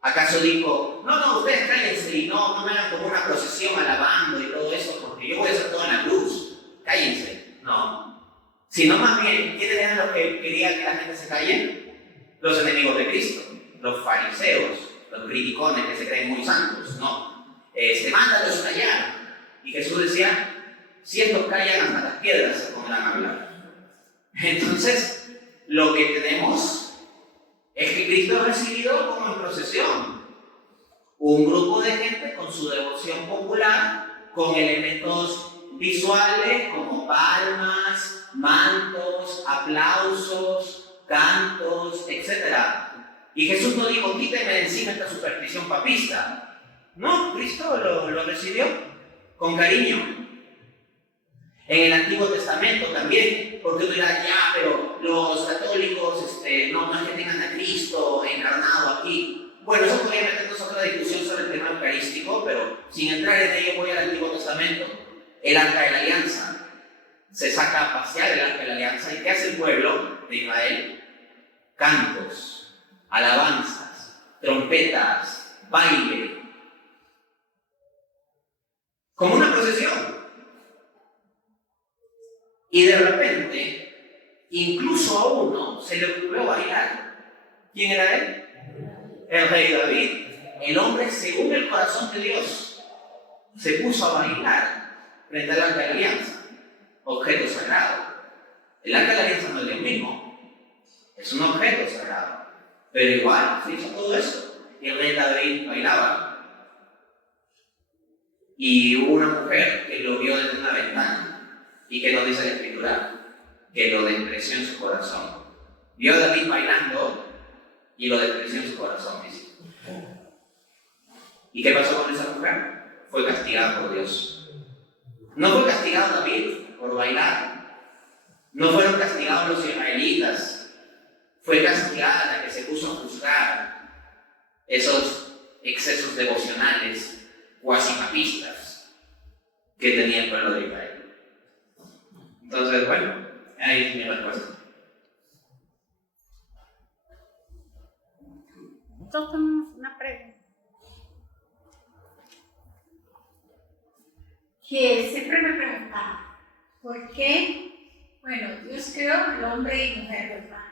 ¿Acaso dijo, no, ustedes cállense y no me hagan como una procesión alabando y todo eso, porque yo voy a hacer todo en la cruz? Cállense. No. Sino más bien, ¿quiénes eran los que querían que la gente se calle? Los enemigos de Cristo, los fariseos, los criticones que se creen muy santos, ¿no? Mándalos callar. Y Jesús decía, si estos callan hasta las piedras se pondrán a hablar. Entonces, lo que tenemos es que Cristo es recibido como en procesión. Un grupo de gente con su devoción popular, con elementos visuales como palmas, mantos, aplausos, cantos, etc. Y Jesús no dijo, quíteme de encima esta superstición papista. No, Cristo lo recibió con cariño. En el Antiguo Testamento también, porque tú dirás, ya, pero los católicos no es que tengan a Cristo encarnado aquí. Bueno, eso podría meternos a otra discusión sobre el tema eucarístico, pero sin entrar en ello voy al Antiguo Testamento. El Arca de la Alianza. Se saca a pasear el Arca de la Alianza. ¿Y qué hace el pueblo de Israel? Cantos, alabanzas, trompetas, baile. Como una procesión. Y de repente, incluso a uno se le ocurrió bailar. ¿Quién era él? El rey David, el hombre según el corazón de Dios, se puso a bailar frente al Arca de la Alianza, objeto sagrado. El Arca de la Alianza no es lo mismo, es un objeto sagrado, pero igual se hizo todo eso. Y el rey David bailaba. Y hubo una mujer que lo vio desde una ventana. ¿Y qué nos dice la Escritura? Que lo despreció en su corazón. Vio a David bailando y lo despreció en su corazón, dice. ¿Y qué pasó con esa mujer? Fue castigada por Dios. No fue castigado David por bailar. No fueron castigados los israelitas. Fue castigada la que se puso a juzgar esos excesos devocionales cuasi papistas que tenía el pueblo de Israel. Entonces, bueno, ahí es mi respuesta. Todos tenemos una pregunta. Que siempre me preguntaba, ¿por qué? Bueno, Dios creó el hombre y mujer, ¿verdad?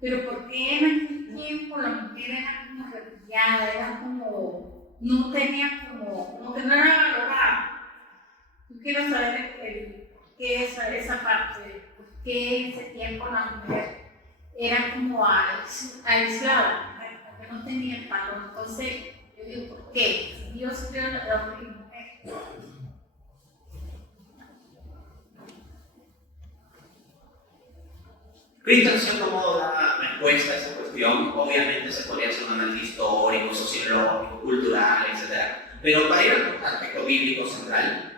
Pero ¿por qué en aquel tiempo la mujer era como repudiada, era como, no tenía como que no era valorada? Yo quiero saber qué es esa parte, por qué en ese tiempo la mujer era como aislada, porque no tenía el valor. Entonces, yo digo, ¿por qué? Dios creó el hombre y mujer. Cristo en cierto modo da respuesta a esa cuestión. Obviamente se podría hacer un análisis histórico, sociológico, cultural, etc. Pero para ir al aspecto bíblico central,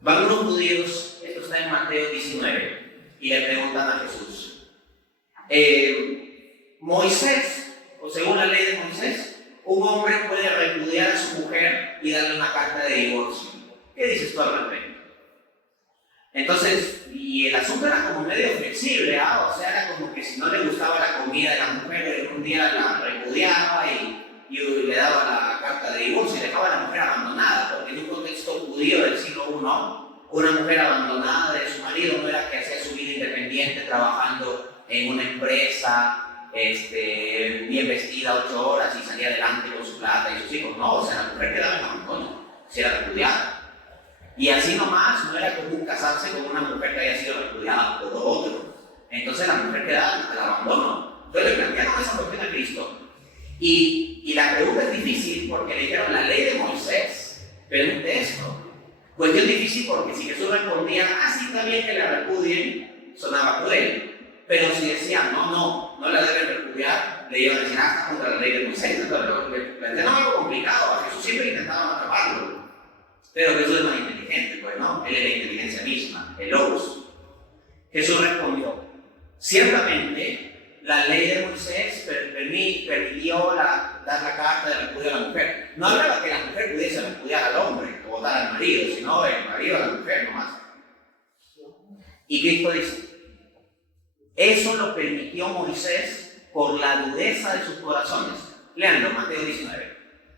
van unos judíos, esto está en Mateo 19, y le preguntan a Jesús, Moisés, o según la ley de Moisés, un hombre puede repudiar a su mujer y darle una carta de divorcio. ¿Qué dices tú al respecto? Entonces, y el asunto era como medio flexible, o sea, era como que si no le gustaba la comida de la mujer, un día la repudiaba y le daba la carta de divorcio y dejaba a la mujer abandonada, porque en un contexto judío del siglo I, una mujer abandonada de su marido no era que hacía su vida independiente trabajando en una empresa, bien vestida 8 horas y salía adelante con su plata y sus hijos. No, o sea, la mujer quedaba en abandono, si era repudiada. Y así nomás no era común casarse con una mujer que haya sido repudiada por otro. Entonces la mujer quedaba al abandono. Entonces le plantearon esa cuestión a Cristo. Y la pregunta es difícil porque le dijeron la ley de Moisés permite esto. Cuestión difícil porque si Jesús respondía, sí, está bien que la repudien, sonaba cruel. Pero si decía, no la deben repudiar, le iban a decir, está contra la ley de Moisés. Entonces le plantearon algo complicado. A Jesús siempre intentaban atraparlo. Pero Jesús es más inteligente, pues, ¿no? Él es la inteligencia misma, el logos. Jesús respondió, ciertamente la ley de Moisés permitió dar la carta de repudio a la mujer. No hablaba que la mujer pudiese repudiar al hombre o votar al marido, sino el marido a la mujer nomás. Y Cristo dice, eso lo permitió Moisés por la dureza de sus corazones. Leanlo, Mateo 19.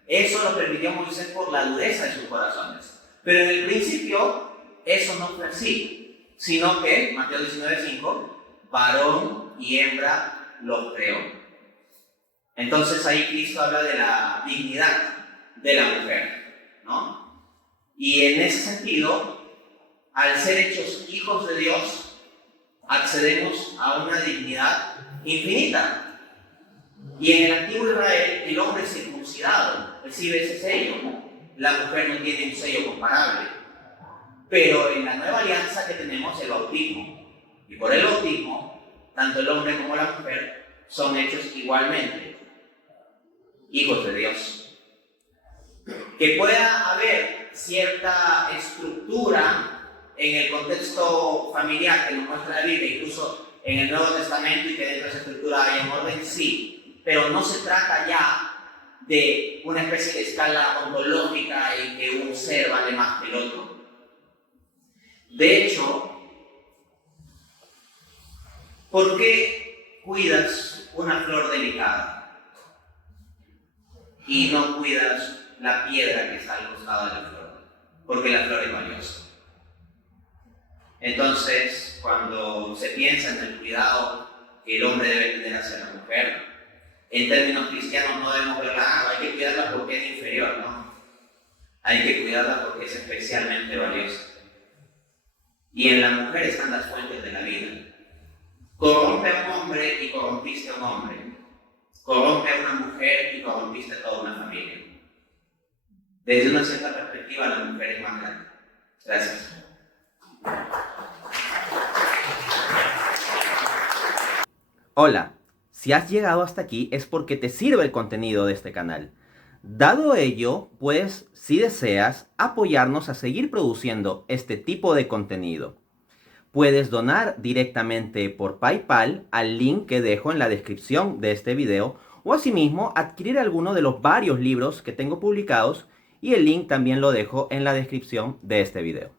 Eso lo permitió Moisés por la dureza de sus corazones. Pero en el principio, eso no fue así, sino que, Mateo 19:5, varón y hembra los creó. Entonces ahí Cristo habla de la dignidad de la mujer, ¿no? Y en ese sentido, al ser hechos hijos de Dios, accedemos a una dignidad infinita. Y en el antiguo Israel, el hombre es circuncidado, recibe ese sello. La mujer no tiene un sello comparable. Pero en la nueva alianza que tenemos, el bautismo. Y por el bautismo, tanto el hombre como la mujer son hechos igualmente hijos de Dios. Que pueda haber cierta estructura en el contexto familiar que nos muestra la Biblia, incluso en el Nuevo Testamento, y que dentro de esa estructura haya un orden, sí, pero no se trata ya de una especie de escala ontológica en que un ser vale más que el otro. De hecho, ¿por qué cuidas una flor delicada y no cuidas la piedra que está al costado de la flor? Porque la flor es valiosa. Entonces, cuando se piensa en el cuidado que el hombre debe tener hacia la mujer, en términos cristianos no debemos verla, hay que cuidarla porque es inferior, ¿no? Hay que cuidarla porque es especialmente valiosa. Y en la mujer están las fuentes de la vida. Corrompe a un hombre y corrompiste a un hombre. Corrompe a una mujer y corrompiste a toda una familia. Desde una cierta perspectiva, la mujer es más grande. Gracias. Hola, si has llegado hasta aquí es porque te sirve el contenido de este canal. Dado ello, pues, si deseas apoyarnos a seguir produciendo este tipo de contenido, puedes donar directamente por PayPal al link que dejo en la descripción de este video, o asimismo adquirir alguno de los varios libros que tengo publicados, y el link también lo dejo en la descripción de este video.